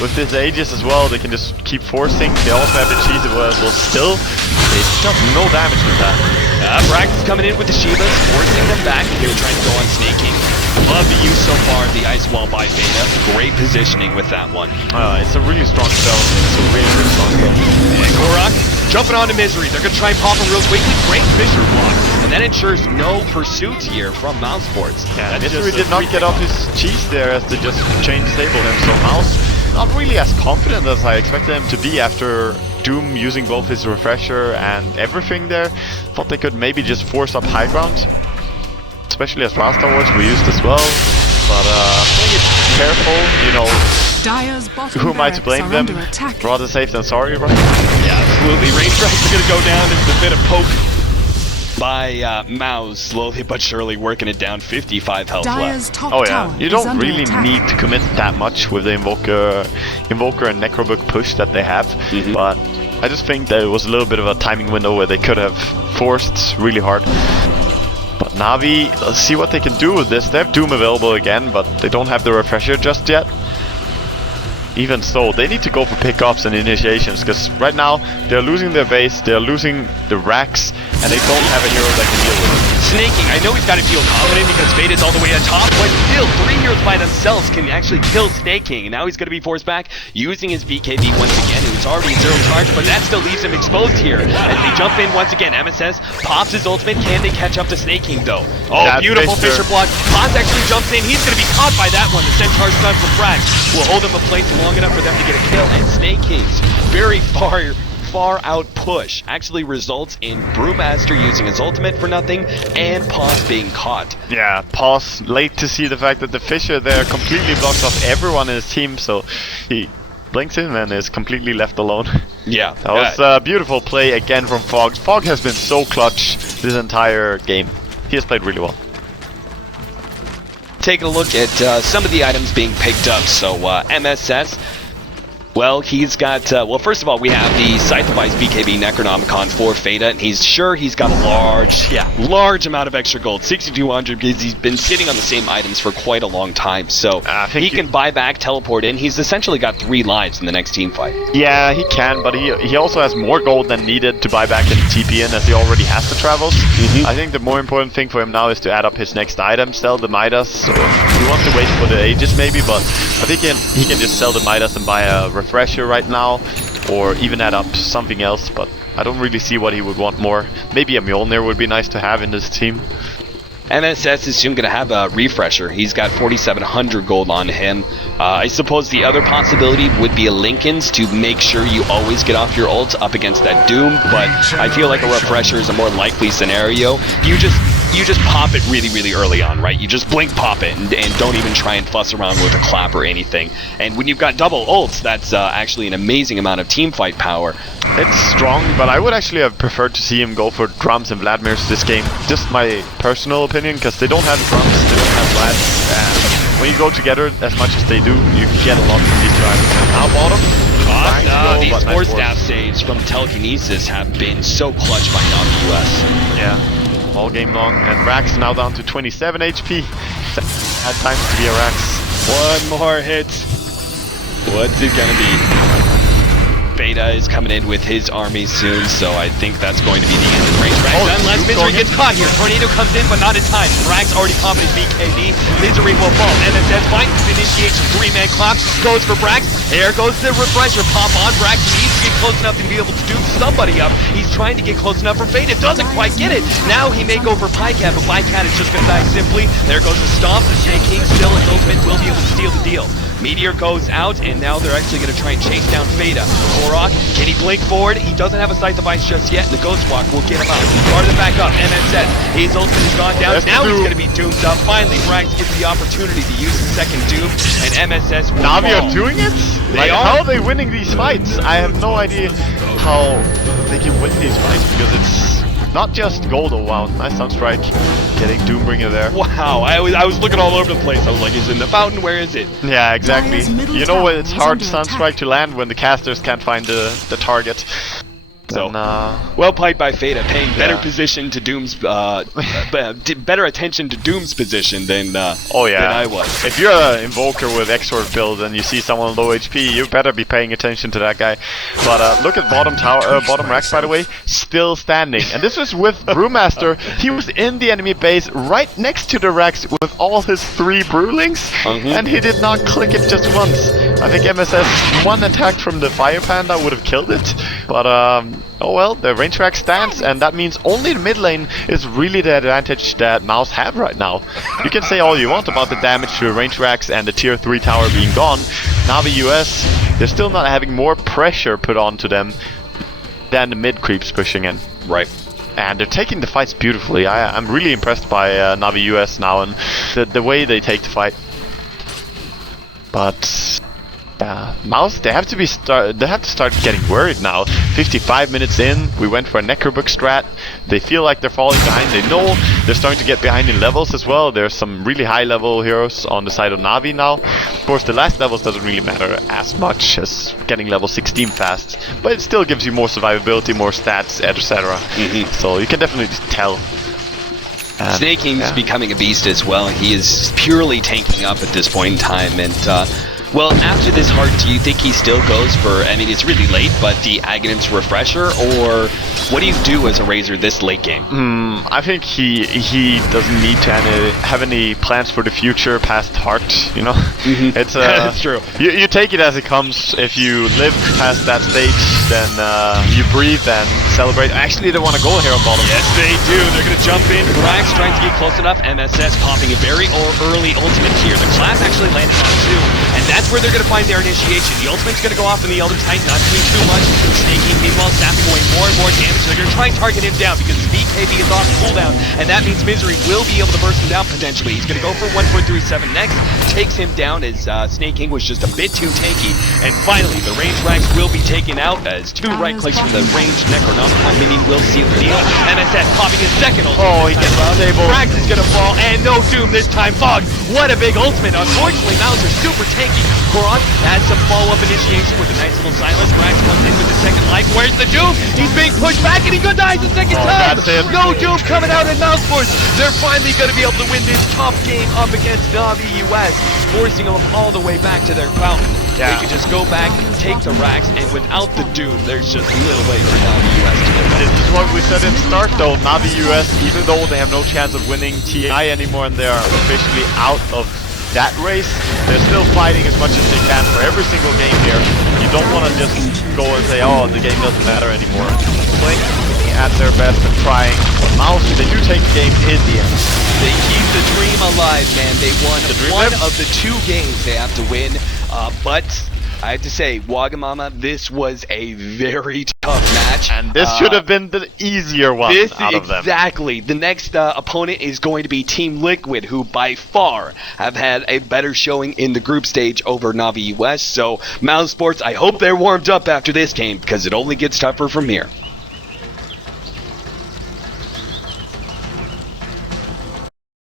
with this Aegis as well, they can just keep forcing. They also have the cheese as well. Still, they took no damage with that. Frax is coming in with the Shivas, forcing them back. They were trying to go on Snake King. Love the use so far of the Ice Wall by Feta. Great positioning with that one. It's a really strong spell. It's a really, really strong spell. And Korok jumping onto Misery. They're going to try and pop him real quickly. Great Fisher block. And that ensures no pursuit here from MouseSports. Yeah, Misery did not get off his cheese there as they just chain disabled him. So Mouse, not really as confident as I expected him to be after Doom using both his Refresher and everything there. Thought they could maybe just force up high ground. Especially as Rasta Wars were used as well, but playing it careful, you know, who am I to blame them? Rather safe than sorry, right? Yeah, absolutely. Range strikes are going to go down. It's a bit of poke by Mouse, slowly but surely working it down. 55 health left. Oh yeah, you don't really need to commit that much with the Invoker and Necrobook push that they have, but I just think that it was a little bit of a timing window where they could have forced really hard. But Navi, let's see what they can do with this. They have Doom available again, but they don't have the Refresher just yet. Even so, they need to go for pickups and initiations, because right now, they're losing their base, they're losing the racks, and they don't have a hero that can deal with it. Snaking, I know he's got to feel confident because Fate is all the way on top, but still, 3 heroes by themselves can actually kill Snaking, and now he's going to be forced back using his BKB once again, who's already 0 charge, but that still leaves him exposed here. As they jump in once again, MSS pops his ultimate. Can they catch up to Snaking though? Oh, that beautiful Fisher block. Paz actually jumps in. He's going to be caught by that one. The Centaur stun from Frax will hold him in place long enough for them to get a kill, and Snaking's very far out push actually results in Brewmaster using his ultimate for nothing and Paz being caught. Yeah, Paz late to see the fact that the Fisher there completely blocks off everyone in his team, so he blinks in and is completely left alone. Yeah. That was a beautiful play again from Fog. Fog has been so clutch this entire game. He has played really well. Taking a look at some of the items being picked up. So MSS, well, he's got, well, first of all, we have the Scythe-wise BKB Necronomicon for Feta, and he's got a large amount of extra gold, 6,200, because he's been sitting on the same items for quite a long time, so he can buy back, teleport in. He's essentially got 3 lives in the next team fight. Yeah, he can, but he also has more gold than needed to buy back and TP in, as he already has the travels. I think the more important thing for him now is to add up his next item, sell the Midas. So he wants to wait for the Aegis maybe, but I think he can just sell the Midas and buy a Refresher right now, or even add up something else, but I don't really see what he would want more. Maybe a Mjolnir would be nice to have in this team. MSS is soon going to have a Refresher. He's got 4,700 gold on him. I suppose the other possibility would be a Lincoln's to make sure you always get off your ult up against that Doom, but I feel like a Refresher is a more likely scenario. You just pop it really, really early on, right? You just blink pop it and don't even try and fuss around with a clap or anything. And when you've got double ults, that's actually an amazing amount of team fight power. It's strong, but I would actually have preferred to see him go for drums and Vladimir's this game. Just my personal opinion, because they don't have drums, they don't have Vlads, and when you go together as much as they do, you get a lot from these two items. Now bottom. These force staff saves from telekinesis have been so clutch by Navi US. Yeah. All game long, and Rax now down to 27 HP. Had times to be a Rax. One more hit. What's it gonna be? Beta is coming in with his army soon, so I think that's going to be the end of the range. Rax, Oh, unless Doom's Misery going gets caught here. Tornado comes in, but not in time. Rax already popping his BKB. Misery will fall. MSS finds his initiation. 3-man clap. Goes for Brax. There goes the refresher. Pop on. Brax needs to get close enough to be able to doom somebody up. He's trying to get close enough for Fade. It doesn't quite get it. Now he may go for Pycat, but Pycat is just going to die simply. There goes the stomp. The Snake King still, his ultimate will be able to steal the deal. Meteor goes out, and now they're actually going to try and chase down Fada. Korok, can he blink forward? He doesn't have a sight device just yet, and the Ghost Walk will get him out. Farther back up, MSS, his ultimate has gone down. Now he's going to be doomed up. Finally, Rax gets the opportunity to use his second doom, and MSS will Navi fall. are doing it? They are. How are they winning these fights? I have no idea how they can win these fights, because it's not just gold. Oh wow, nice Sunstrike. Getting Doombringer there. Wow, I was looking all over the place. I was like, is it in the fountain? Where is it? Yeah, exactly. Dire's middle You know when tower it's is hard under Sunstrike attack. to land when the casters can't find the target. So, And, well played by Fada, paying better Yeah. position to Doom's, better attention to Doom's position than oh yeah. than I was. If you're an Invoker with Exort build and you see someone low HP, you better be paying attention to that guy. But look at bottom tower, bottom Rex, by the way, still standing. And this was with Brewmaster. He was in the enemy base right next to the Rex with all his 3 Brewlings, and he did not click it just once. I think MSS one attack from the Fire Panda would have killed it, but oh well, the range rack stands, and that means only the mid lane is really the advantage that Mouse have right now. You can say all you want about the damage to the range racks and the tier 3 tower being gone. Navi US, they're still not having more pressure put onto them than the mid creeps pushing in. Right. And they're taking the fights beautifully. I'm really impressed by Navi US now and the way they take the fight. But Mouse, they have to start getting worried now. 55 minutes in, we went for a Necrobook strat. They feel like they're falling behind. They know they're starting to get behind in levels as well. There's some really high level heroes on the side of Navi now. Of course, the last levels doesn't really matter as much as getting level 16 fast, but it still gives you more survivability, more stats, etc. So you can definitely tell. And, Snake King's becoming a beast as well. He is purely tanking up at this point in time, and well, after this heart, do you think he still goes for, I mean, it's really late, but the Aghanim's refresher, or what do you do as a Razor this late game? I think he doesn't need to have any plans for the future past heart, you know? It's That's true. You take it as it comes. If you live past that stage, then you breathe and celebrate. Actually, they want to go here on bottom. Yes, they do. They're going to jump in. Rax trying to get close enough. MSS popping a very early ultimate here. The clap actually landed on 2, and that's where they're going to find their initiation. The ultimate's going to go off in the Elder Titan, not doing too much. Snake King, meanwhile, snapping away more and more damage. They're going to try and target him down because his BKB is off cooldown, and that means Misery will be able to burst him down potentially. He's going to go for 1.37 next. Takes him down as Snake King was just a bit too tanky. And finally, the range ranks will be taken out as 2 right clicks from the ranged Necronomicon minion will seal the deal. MSS popping his second ultimate. Oh, he gets stable. Rax is going to fall, and no Doom this time. Fog, what a big ultimate. Unfortunately, Mouse are super tanky. Korok adds some follow-up initiation with a nice little silence. Rax comes in with the second life. Where's the Doom? He's being pushed back, and he dies the second time. That's it. No Doom coming out in MouseSports. They're finally going to be able to win this tough game up against Navi US, forcing them all the way back to their fountain. Yeah. They can just go back, take the Rax, and without the Doom, there's just little way for Navi US to win. This is what we said in the start though. Navi US, even though they have no chance of winning TI anymore and they are officially out of that race, they're still fighting as much as they can for every single game here. You don't want to just go and say, oh, the game doesn't matter anymore. Playing at their best and trying. But Mouse, they do take the game in the end. They keep the dream alive, man. They won The dream one lives. of the 2 games they have to win, but I have to say, Wagamama, this was a very tough match. And this should have been the easier one out of them. Exactly. The next opponent is going to be Team Liquid, who by far have had a better showing in the group stage over Navi US. So, MouseSports, I hope they're warmed up after this game, because it only gets tougher from here.